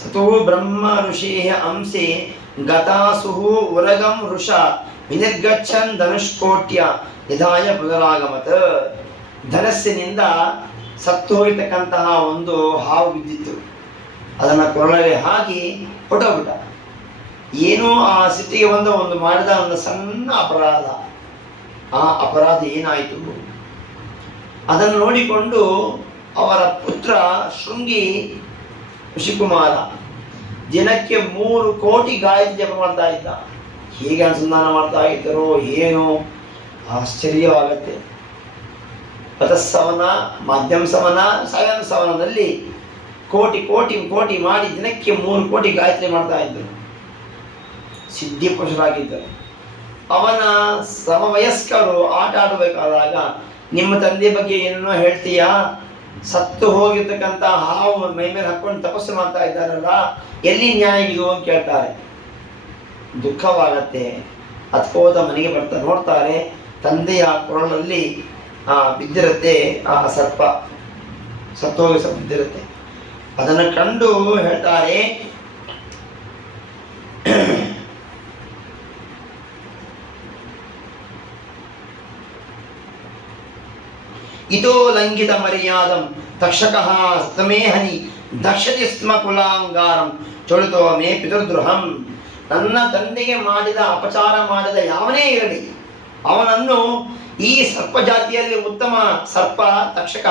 ಸತೋ ಬ್ರಹ್ಮ ಋಷಿ ಅಂಶೆ ಗತಾಸುಹು ಉರಗಂ ಋಷ ವಿನಿರ್ಗಚ್ಚನ್ ಧನುಷ್ಕೋಟ್ಯ ನಿಧಾಯ ಪುನರಾಗಮತ. ಧನಸ್ಸಿನಿಂದ ಸತ್ತು ಹೋಗಿರ್ತಕ್ಕಂತಹ ಒಂದು ಹಾವು ಬಿದ್ದಿತ್ತು. ಅದನ್ನು ಕೊರಳಲ್ಲಿ ಹಾಕಿ ಹೊಟ್ಟೋಗ್ಬಿಟ್ಟ. ಏನೋ ಆ ಸಿಟ್ಟಿಗೆ ಒಂದು ಮಾಡಿದ ಒಂದು ಸಣ್ಣ ಅಪರಾಧ. ಆ ಅಪರಾಧ ಏನಾಯಿತು? ಅದನ್ನು ನೋಡಿಕೊಂಡು ಅವರ ಪುತ್ರ ಶೃಂಗಿ ಋಷಿಕುಮಾರ ದಿನಕ್ಕೆ 3 ಕೋಟಿ ಗಾಯತ್ರಿ ಜಪ ಮಾಡ್ತಾ ಇದ್ದ. ಹೇಗೆ ಅನುಸಂಧಾನ ಮಾಡ್ತಾ ಇದ್ದರೋ ಏನೋ ಆಶ್ಚರ್ಯವಾಗತ್ತೆ. ಪತಸ್ಸವನ, ಮಾಧ್ಯಮ ಸವನ, ಸಾಯಂ ಸವನದಲ್ಲಿ ಕೋಟಿ ಕೋಟಿ ಕೋಟಿ ಮಾಡಿ ದಿನಕ್ಕೆ 3 ಕೋಟಿ ಗಾಯತ್ರಿ ಮಾಡ್ತಾ ಇದ್ದರು. ಸಿದ್ಧಿ ಪುರುಷರಾಗಿದ್ದರು. ಅವನ ಸಮವಯಸ್ಕರು ಆಟ ಆಡಬೇಕಾದಾಗ, ನಿಮ್ಮ ತಂದೆ ಬಗ್ಗೆ ಏನೋ ಹೇಳ್ತೀಯಾ, ಸತ್ತು ಹೋಗಿರ್ತಕ್ಕಂಥ ಹಾವು ಮೈ ಮೇಲೆ ಹಾಕ್ಕೊಂಡು ತಪಸ್ಸು ಮಾಡ್ತಾ ಇದ್ದಾರಲ್ಲ, ಎಲ್ಲಿ ನ್ಯಾಯ ಇದು ಅಂತ ಕೇಳ್ತಾರೆ. ದುಃಖವಾಗತ್ತೆ. ಹತ್ಕೋತ ಮನೆಗೆ ನೋಡ್ತಾರೆ, ತಂದೆಯ ಕೊರಳಲ್ಲಿ ಬಿದ್ದಿರುತ್ತೆ ಆ ಸರ್ಪ, ಸತ್ತೋಗಿ ಬಿದ್ದಿರುತ್ತೆ. ಅದನ್ನು ಕಂಡು ಹೇಳ್ತಾರೆ, ಇತೋ ಲಂಘಿತ ಮರ್ಯಾದಂ ತಕ್ಷಕಃ ಸ್ತಮೇಹನಿ ದಕ್ಷತಿ ಸ್ಮ ಕುಲಾಂಗಾರಂ ಚೊಳಿತೋ ಮೇ ಪಿತೃದ್ರೋಹಂ. ನನ್ನ ತಂದೆಗೆ ಮಾಡಿದ ಅಪಚಾರ ಮಾಡಿದ ಯಾವನೇ ಇರಲಿ, ಅವನನ್ನು ಈ ಸರ್ಪ ಜಾತಿಯಲ್ಲಿ ಉತ್ತಮ ಸರ್ಪ ತಕ್ಷಕ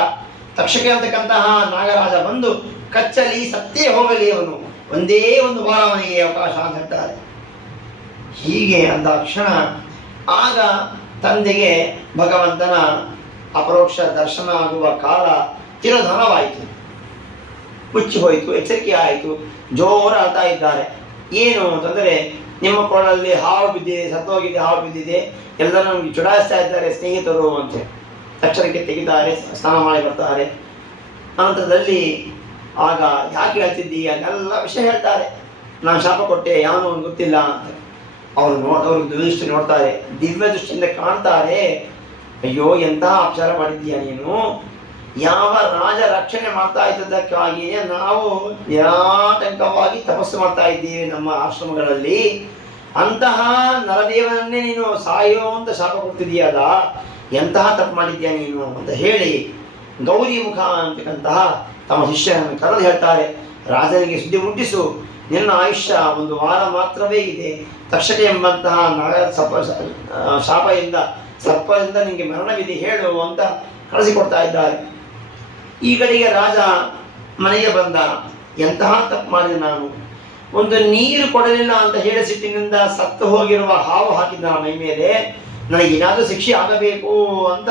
ಅಂತಕ್ಕಂತಹ ನಾಗರಾಜ ಬಂದು ಕಚ್ಚಲಿ, ಸತ್ತೇ ಹೋಗಲಿ, ಅವನು ಒಂದೇ ಒಂದು ವಾರ ಅವನಿಗೆ ಅವಕಾಶ ಅಂತ ಹೇಳ್ತಾರೆ. ಹೀಗೆ ಅಂದ ಕ್ಷಣ ಆಗ ತಂದೆಗೆ ಭಗವಂತನ ಅಪರೋಕ್ಷ ದರ್ಶನ ಆಗುವ ಕಾಲ ತಿರೋಧಾನವಾಯಿತು. ಮುಚ್ಚಿ ಹೋಯಿತು, ಎಚ್ಚರಿಕೆ ಆಯಿತು. ಜೋರ ಅಳ್ತಾ ಇದ್ದಾರೆ. ಏನು ಅಂತಂದರೆ, ನಿಮ್ಮ ಕೊಳಲ್ಲಿ ಹಾವು ಬಿದ್ದಿದೆ, ಸತ್ತೋಗಿದೆ, ಹಾವು ಬಿದ್ದಿದೆ, ಎಲ್ಲರೂ ನಮಗೆ ಚುಡಾಯಿಸ್ತಾ ಇದ್ದಾರೆ ಸ್ನೇಹಿತರು ಅಂತ. ತಕ್ಷಣಕ್ಕೆ ತೆಗಿತಾರೆ, ಸ್ನಾನ ಮಾಡಿ ಬರ್ತಾರೆ. ಅನಂತರದಲ್ಲಿ ಆಗ ಯಾಕೆ ಹೇಳ್ತಿದ್ದೀಯ ಅದೆಲ್ಲ ವಿಷಯ ಹೇಳ್ತಾರೆ. ನಾನು ಶಾಪ ಕೊಟ್ಟೆ, ಯಾವನೋ ಒಂದು ಗೊತ್ತಿಲ್ಲ ಅಂತ. ಅವರು ದೃಷ್ಟಿ ನೋಡ್ತಾರೆ, ದಿವ್ಯ ದೃಷ್ಟಿಯಿಂದ ಕಾಣ್ತಾರೆ. ಅಯ್ಯೋ ಎಂತಹ ಅಪಚಾರ ಮಾಡಿದ್ದೀಯ ನೀನು, ಯಾವ ರಾಜ ರಕ್ಷಣೆ ಮಾಡ್ತಾ ಇದ್ದದಕ್ಕಾಗಿಯೇ ನಾವು ನಿರಾಟಂಕವಾಗಿ ತಪಸ್ಸು ಮಾಡ್ತಾ ಇದ್ದೀವಿ ನಮ್ಮ ಆಶ್ರಮಗಳಲ್ಲಿ, ಅಂತಹ ನರದೇವನನ್ನೇ ನೀನು ಸಾಯೋ ಅಂತ ಶಾಪ ಕೊಡ್ತಿದೀಯಲ್ಲ, ಎಂತಹ ತಪ್ಪು ಮಾಡಿದ್ಯಾ ನೀನು ಅಂತ ಹೇಳಿ ಗೌರಿ ಮುಖ ಅಂತಕ್ಕಂತಹ ತಮ್ಮ ಶಿಷ್ಯರನ್ನು ಕರೆದು ಹೇಳ್ತಾರೆ, ರಾಜನಿಗೆ ಸುದ್ದಿ ಮುಟ್ಟಿಸು, ನಿನ್ನ ಆಯುಷ್ಯ 1 ವಾರ ಮಾತ್ರವೇ ಇದೆ, ತಕ್ಷಕ ಎಂಬಂತಹ ಸರ್ಪದಿಂದ ನಿನಗೆ ಮರಣವಿದೆ ಹೇಳು ಅಂತ ಕಳಿಸಿಕೊಡ್ತಾ ಇದ್ದಾರೆ. ಈ ಕಡೆಗೆ ರಾಜ ಮನೆಗೆ ಬಂದ, ಎಂತಹ ತಪ್ಪು ಮಾಡಿದೆ ನಾನು, ಒಂದು ನೀರು ಕೊಡಲಿಲ್ಲ ಅಂತ ಹೇಳಿ ಸಿಟ್ಟಿನಿಂದ ಸತ್ತು ಹೋಗಿರುವ ಹಾವು ಹಾಕಿದ್ದ ಮೈ ಮೇಲೆ, ನನಗೇನಾದರೂ ಶಿಕ್ಷೆ ಆಗಬೇಕು ಅಂತ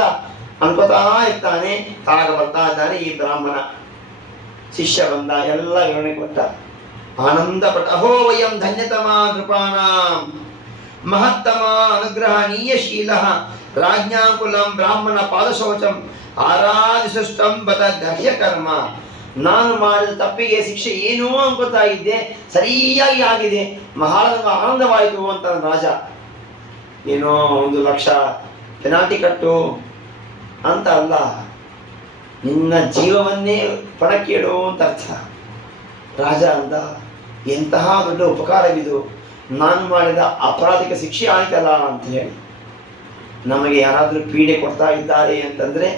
ಅನ್ಕೋತಾ ಇರ್ತಾನೆ. ತಾಗ ಬರ್ತಾ ಇದ್ದಾನೆ ಈ ಬ್ರಾಹ್ಮಣ ಶಿಷ್ಯ ಬಂದ, ಎಲ್ಲ ವಿವರಣೆ ಕೊಟ್ಟ. ಆನಂದ ಪಟ್ಟ, ಅಹೋ ವಯಂ ಧನ್ಯತಮ ನೃಪಾಣಾಂ ಮಹತ್ತಮ ಅನುಗ್ರಹಣೀಯಶೀಲ ರಾಜ್ಞಾಕುಲಂ ಬ್ರಾಹ್ಮಣ ಪಾದಶೌಚಂ ಆರಾಧಿಸುಷ್ಟಂ ಬತ ಗಹ್ಯ ಕರ್ಮ. ನಾನು ಮಾಡಿದ ತಪ್ಪಿಗೆ ಶಿಕ್ಷೆ ಏನೋ ಅನ್ಕೋತಾ ಇದ್ದೆ, ಸರಿಯಾಗಿ ಆಗಿದೆ, ಬಹಳ ಆನಂದವಾಯಿತು ಅಂತ ರಾಜ. ಏನೋ 1 ಲಕ್ಷ ಪೆನಾಲ್ಟಿ ಕಟ್ಟು ಅಂತ ಅಲ್ಲ, ನಿನ್ನ ಜೀವವನ್ನೇ ಪಣಕ್ಕಿಡು ಅಂತ ಅರ್ಥ. ರಾಜ ಅಂದ, ಎಂತಹ ದೊಡ್ಡ ಉಪಕಾರವಿದು, ನಾನು ಮಾಡಿದ ಅಪರಾಧಕ್ಕೆ ಶಿಕ್ಷೆ ಆಯ್ತಲ್ಲ ಅಂತ ಹೇಳಿ. ನಮಗೆ ಯಾರಾದರೂ ಪೀಡೆ ಕೊಡ್ತಾ ಇದ್ದಾರೆ ಅಂತಂದರೆ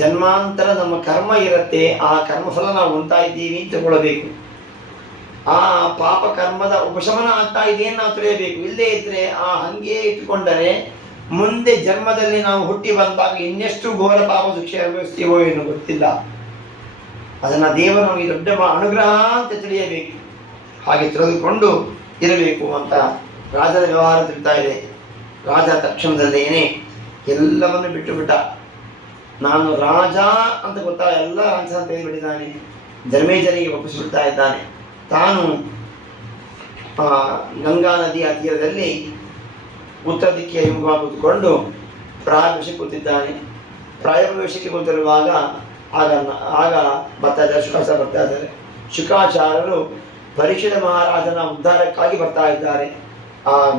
ಜನ್ಮಾಂತರ ನಮ್ಮ ಕರ್ಮ ಇರುತ್ತೆ, ಆ ಕರ್ಮಫಲ ನಾವು ಹೊಂದ್ತಾ ಇದ್ದೀವಿ ಅಂತ ತಿಳ್ಕೊಳ್ಬೇಕು. ಆ ಪಾಪ ಕರ್ಮದ ಉಪಶಮನ ಆಗ್ತಾ ಇದೆ ನಾವು ತಿಳಿಯಬೇಕು. ಇಲ್ಲದೇ ಇದ್ದರೆ ಹಂಗೆ ಇಟ್ಟುಕೊಂಡರೆ ಮುಂದೆ ಜನ್ಮದಲ್ಲಿ ನಾವು ಹುಟ್ಟಿ ಬಂದಾಗ ಇನ್ನೆಷ್ಟು ಘೋರ ಪಾಪ ಶಿಕ್ಷೆ ಅನುಭವಿಸ್ತೀವೋ ಏನೋ ಗೊತ್ತಿಲ್ಲ. ಅದನ್ನು ದೇವರು ನಮಗೆ ದೊಡ್ಡ ಅನುಗ್ರಹ ಅಂತ ತಿಳಿಯಬೇಕು, ಹಾಗೆ ತಿಳಿದುಕೊಂಡು ಇರಬೇಕು ಅಂತ ರಾಜನ ವ್ಯವಹಾರ ತಿಳಿತಾ ಇದೆ. ರಾಜ ತಕ್ಷಣದಲ್ಲೇನೆ ಎಲ್ಲವನ್ನು ಬಿಟ್ಟು ಬಿಟ್ಟ. ನಾನು ರಾಜ ಅಂತ ಗೊತ್ತಾ ಎಲ್ಲ ರಾಜ್ಯ ತೆಗೆದುಬಿಟ್ಟಿದ್ದಾನೆ, ಧರ್ಮೇಜನಿಗೆ ಒಪ್ಪಿಸಿಬಿಡ್ತಾ ಇದ್ದಾನೆ. ತಾನು ಗಂಗಾ ನದಿಯ ತೀರದಲ್ಲಿ ಉತ್ತರ ದಿಕ್ಕಿಯ ಹಿಮವಾಗಿ ಕೂತ್ಕೊಂಡು ಪ್ರಾಯವೇಶಕ್ಕೆ ಕೂತಿದ್ದಾನೆ. ಪ್ರಾಯವೇಶಕ್ಕೆ ಕೂತಿರುವಾಗ ಆಗ ಬರ್ತಾ ಇದ್ದಾರೆ, ಶುಕಾಚಾರ್ಯ ಬರ್ತಾ ಇದ್ದಾರೆ. ಶುಕಾಚಾರ್ಯರು ಪರೀಕ್ಷಿತ ಮಹಾರಾಜನ ಉದ್ಧಾರಕ್ಕಾಗಿ ಬರ್ತಾ ಇದ್ದಾರೆ.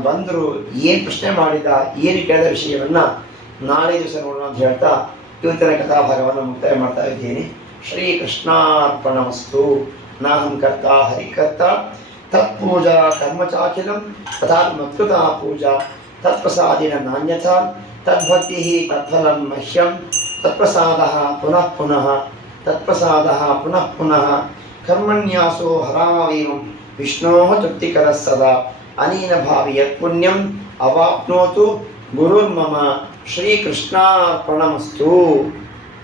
ಬಂದರು, ಏನು ಪ್ರಶ್ನೆ ಮಾಡಿದ, ಏನು ಕೇಳಿದ ವಿಷಯವನ್ನು ನಾಳೆ ದಿವಸ ನೋಡೋಣ ಅಂತ ಹೇಳ್ತಾ ಇವತ್ತಿನ ಕಥಾಭಾಗವನ್ನು ಮುಕ್ತಾಯ ಮಾಡ್ತಾ ಇದ್ದೇನೆ. ಶ್ರೀಕೃಷ್ಣಾರ್ಪಣಮಸ್ತು. ನಾಹಂ ಕರ್ತ ಹರಿಕರ್ತ ತತ್ಪೂಜಾ ಕರ್ಮ ಚಾಖಿಲಂ ತಥಾ ಮತ್ಕೃತಾ ಪೂಜಾ ತತ್ಪ್ರಸಾದಿನ ನಾಣ್ಯಥಾ ತದ್ಭಕ್ತಿ ತತ್ಫಲಂ ಮಹ್ಯಂ ತತ್ಪ್ರಸಾದಃ ಪುನಃ ಪುನಃ ತತ್ಪ್ರಸಾದಃ ಪುನಃ ಪುನಃ ಕರ್ಮಣ್ಯಾಸೋ ಹರಾವೇವಂ ವಿಷ್ಣೋಃ ತೃಪ್ತಿಕರಃ ಸದಾ ಅನೇನ ಭಾವಿ ಯತ್ ಪುಣ್ಯಂ ಅವಾಪ್ನೋತು ಗುರುರ್ಮಮ. ಶ್ರೀಕೃಷ್ಣಾರ್ಪಣಮಸ್ತು.